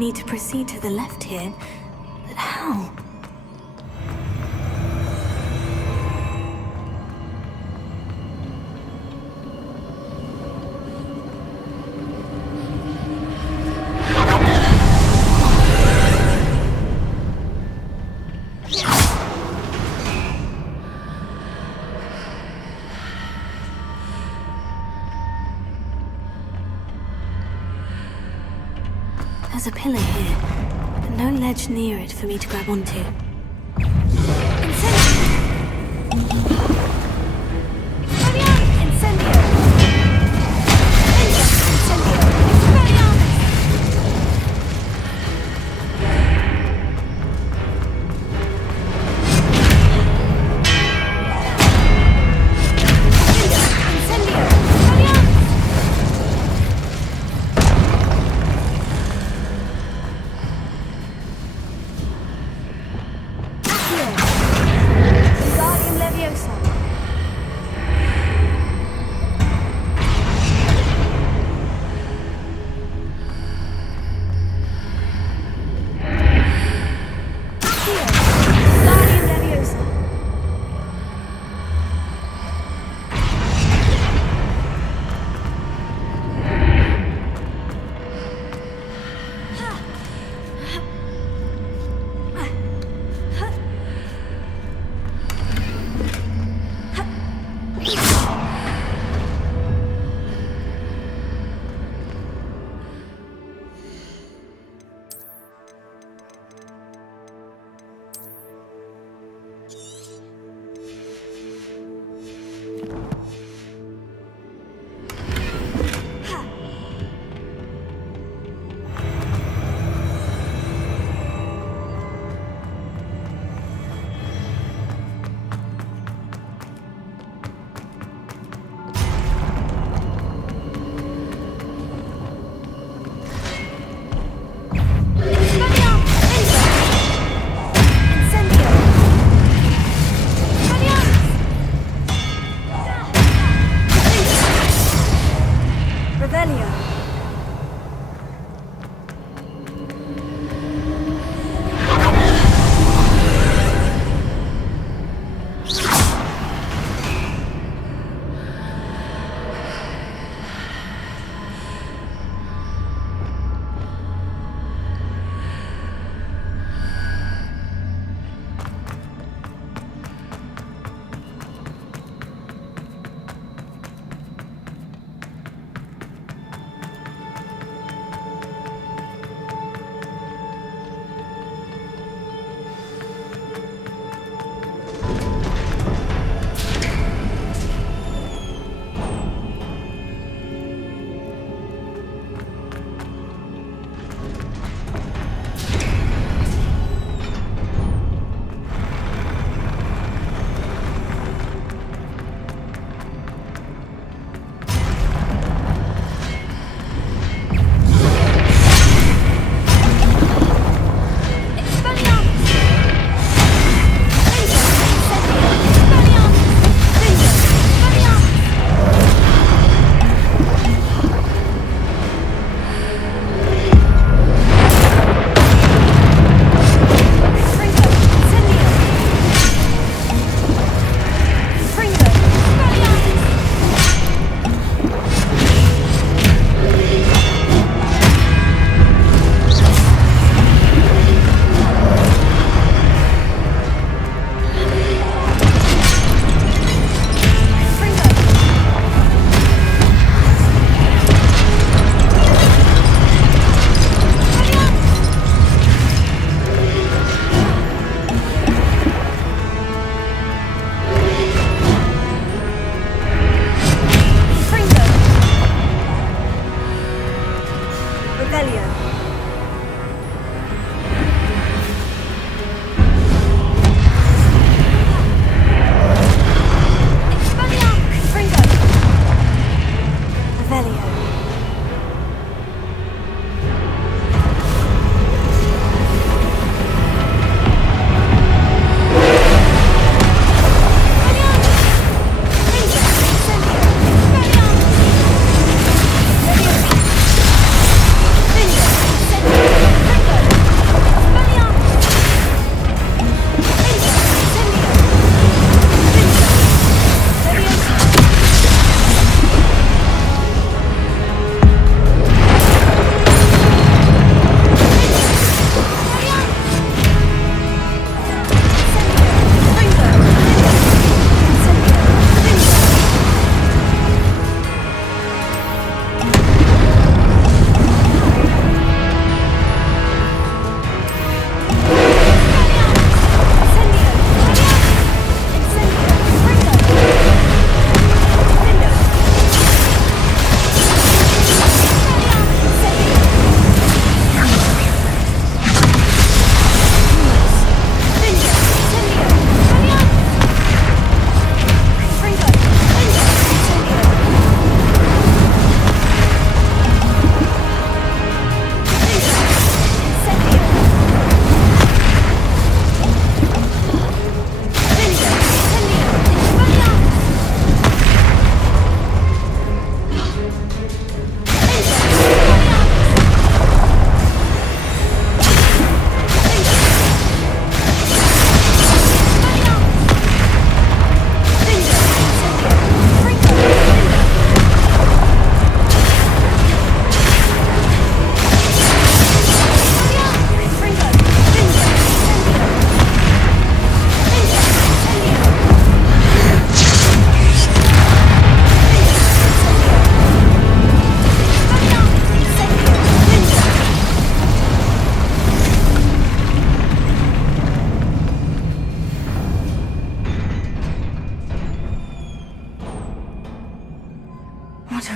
need to proceed to the left here. But how? There's a pillar here, but no ledge near it for me to grab onto.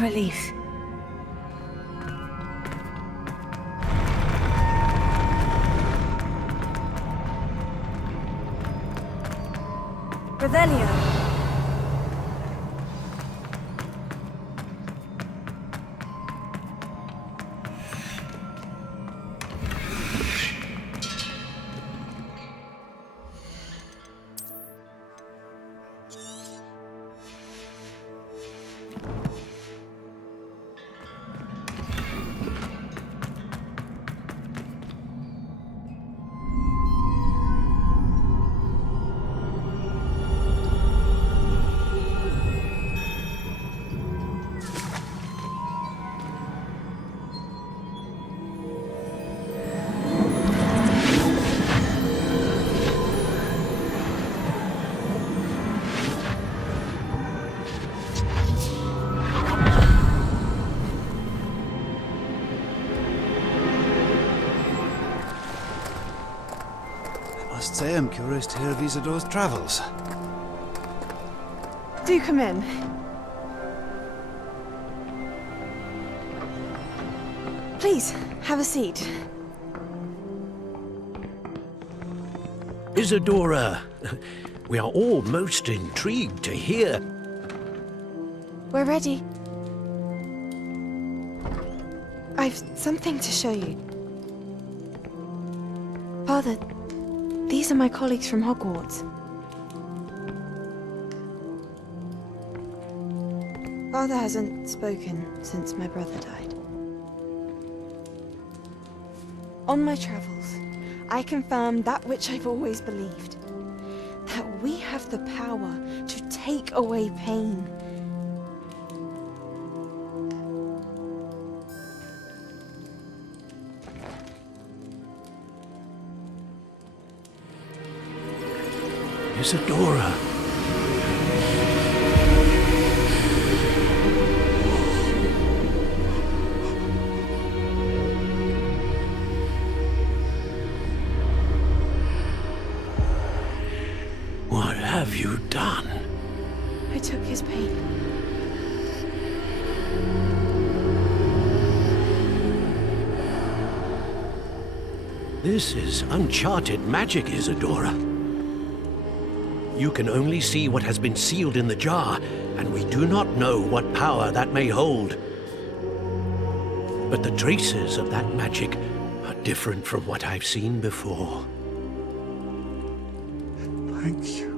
relief. Revelio. I must say I'm curious to hear of Isidore's travels. Do come in. Please, have a seat. Isidora, we are all most intrigued to hear. We're ready. I've something to show you. Father, these are my colleagues from Hogwarts. Father hasn't spoken since my brother died. On my travels, I confirmed that which I've always believed. That we have the power to take away pain. Isidora. What have you done? I took his pain. This is uncharted magic, Isidora. You can only see what has been sealed in the jar, and we do not know what power that may hold. But the traces of that magic are different from what I've seen before. Thank you.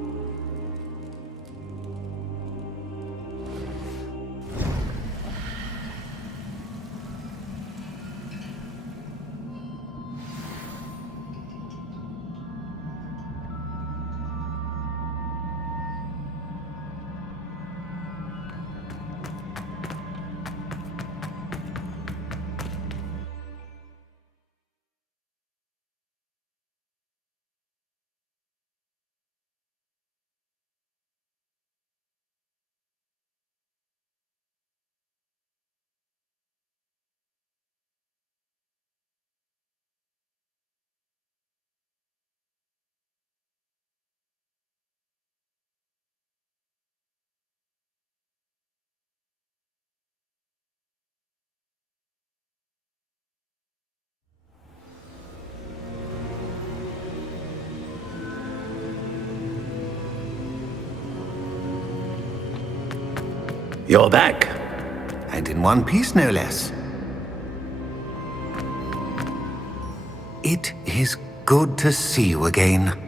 You're back. And in one piece, no less. It is good to see you again.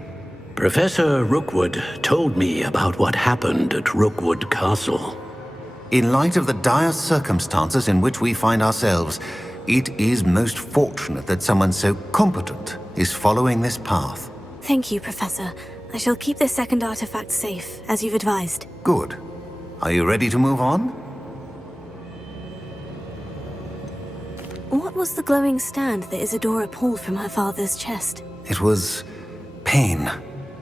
Professor Rookwood told me about what happened at Rookwood Castle. In light of the dire circumstances in which we find ourselves, it is most fortunate that someone so competent is following this path. Thank you, Professor. I shall keep this second artifact safe, as you've advised. Good. Are you ready to move on? What was the glowing stand that Isidora pulled from her father's chest? It was pain.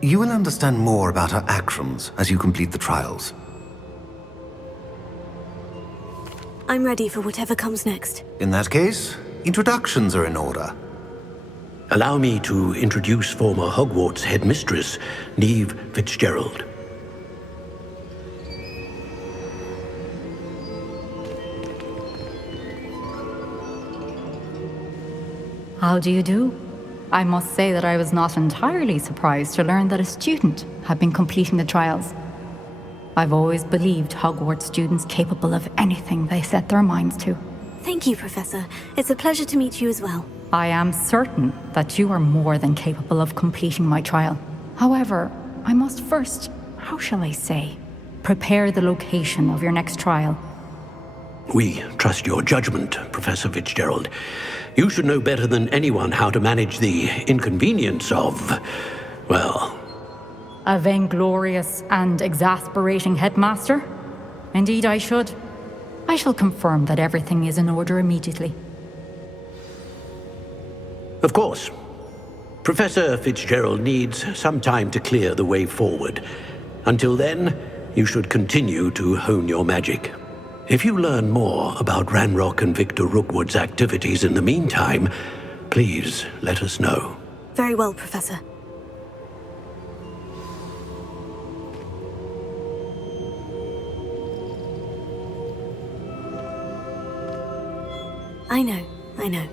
You will understand more about her actions as you complete the trials. I'm ready for whatever comes next. In that case, introductions are in order. Allow me to introduce former Hogwarts headmistress, Neve Fitzgerald. How do you do? I must say that I was not entirely surprised to learn that a student had been completing the trials. I've always believed Hogwarts students capable of anything they set their minds to. Thank you, Professor. It's a pleasure to meet you as well. I am certain that you are more than capable of completing my trial. However, I must first, how shall I say, prepare the location of your next trial. We trust your judgment, Professor Fitzgerald. You should know better than anyone how to manage the inconvenience of, well... A vainglorious and exasperating headmaster? Indeed I should. I shall confirm that everything is in order immediately. Of course. Professor Fitzgerald needs some time to clear the way forward. Until then, you should continue to hone your magic. If you learn more about Ranrock and Victor Rookwood's activities in the meantime, please let us know. Very well, Professor. I know.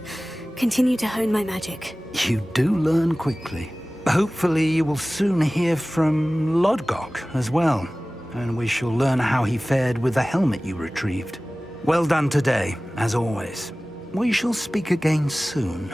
Continue to hone my magic. You do learn quickly. Hopefully you will soon hear from Lodgok as well, and we shall learn how he fared with the helmet you retrieved. Well done today, as always. We shall speak again soon.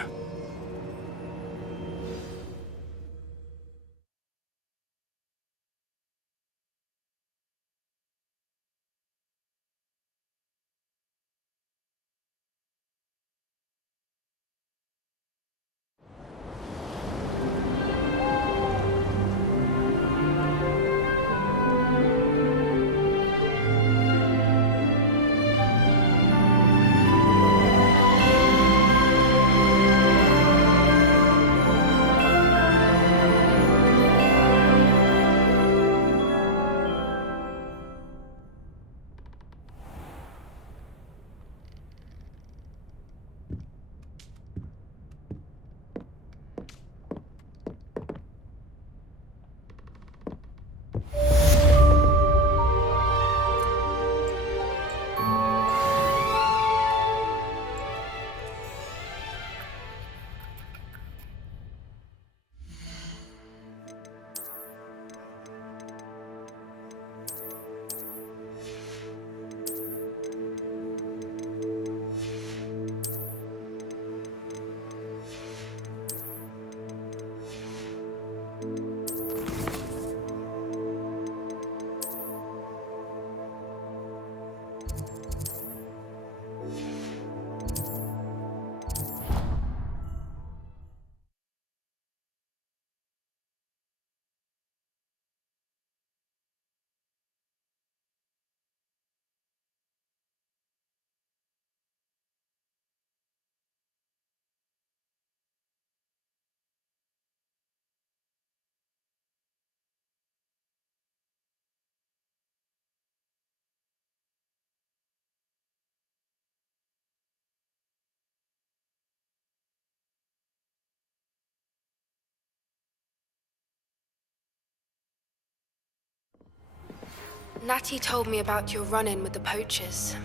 Natty told me about your run-in with the poachers.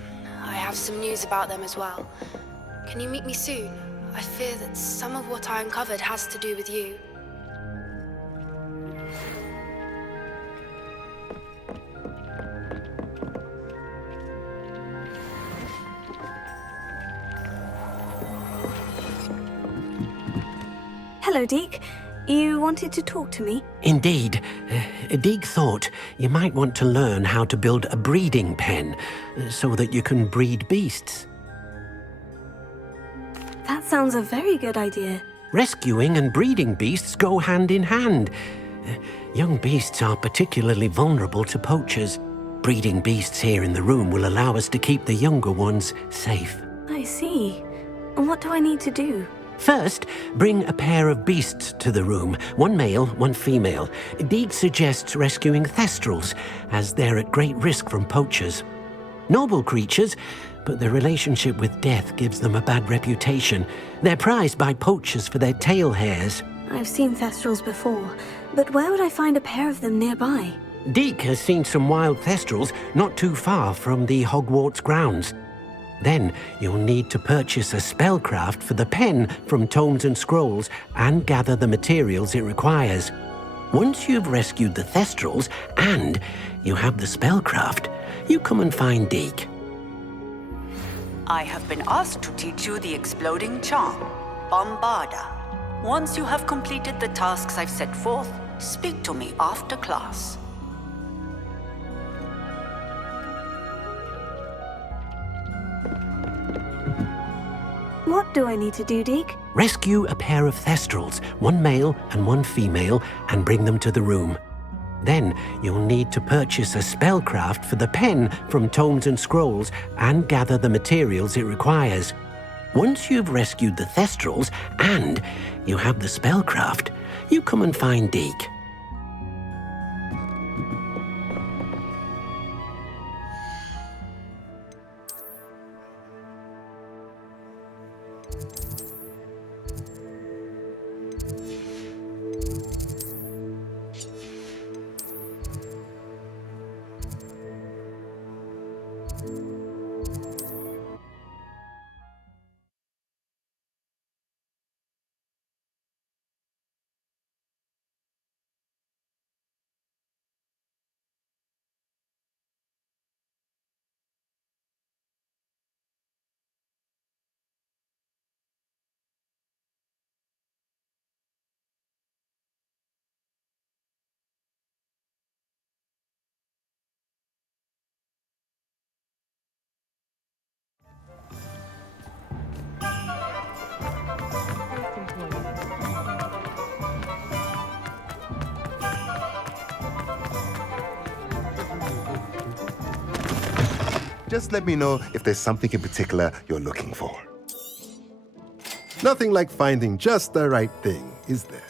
I have some news about them as well. Can you meet me soon? I fear that some of what I uncovered has to do with you. Hello, Deke. You wanted to talk to me? Indeed. Deek thought you might want to learn how to build a breeding pen so that you can breed beasts. That sounds a very good idea. Rescuing and breeding beasts go hand in hand. Young beasts are particularly vulnerable to poachers. Breeding beasts here in the room will allow us to keep the younger ones safe. I see. And what do I need to do? First, bring a pair of beasts to the room. One male, one female. Deed suggests rescuing thestrals, as they're at great risk from poachers. Noble creatures, but their relationship with death gives them a bad reputation. They're prized by poachers for their tail hairs. I've seen thestrals before, but where would I find a pair of them nearby? Deke has seen some wild thestrals not too far from the Hogwarts grounds. Then you'll need to purchase a spellcraft for the pen from Tomes and Scrolls and gather the materials it requires. Once you've rescued the Thestrals and you have the spellcraft, you come and find Deke. I have been asked to teach you the exploding charm, Bombarda. Once you have completed the tasks I've set forth, speak to me after class. What do I need to do, Deke? Rescue a pair of Thestrals, one male and one female, and bring them to the room. Then you'll need to purchase a spellcraft for the pen from Tomes and Scrolls and gather the materials it requires. Once you've rescued the Thestrals and you have the spellcraft, you come and find Deke. Just let me know if there's something in particular you're looking for. Nothing like finding just the right thing, is there?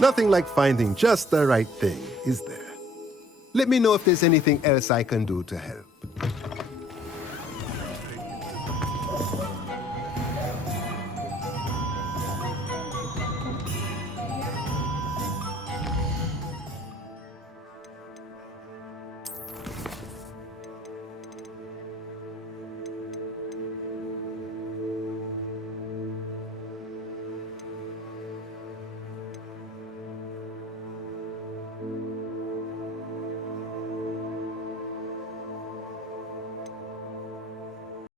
Nothing like finding just the right thing, is there? Let me know if there's anything else I can do to help.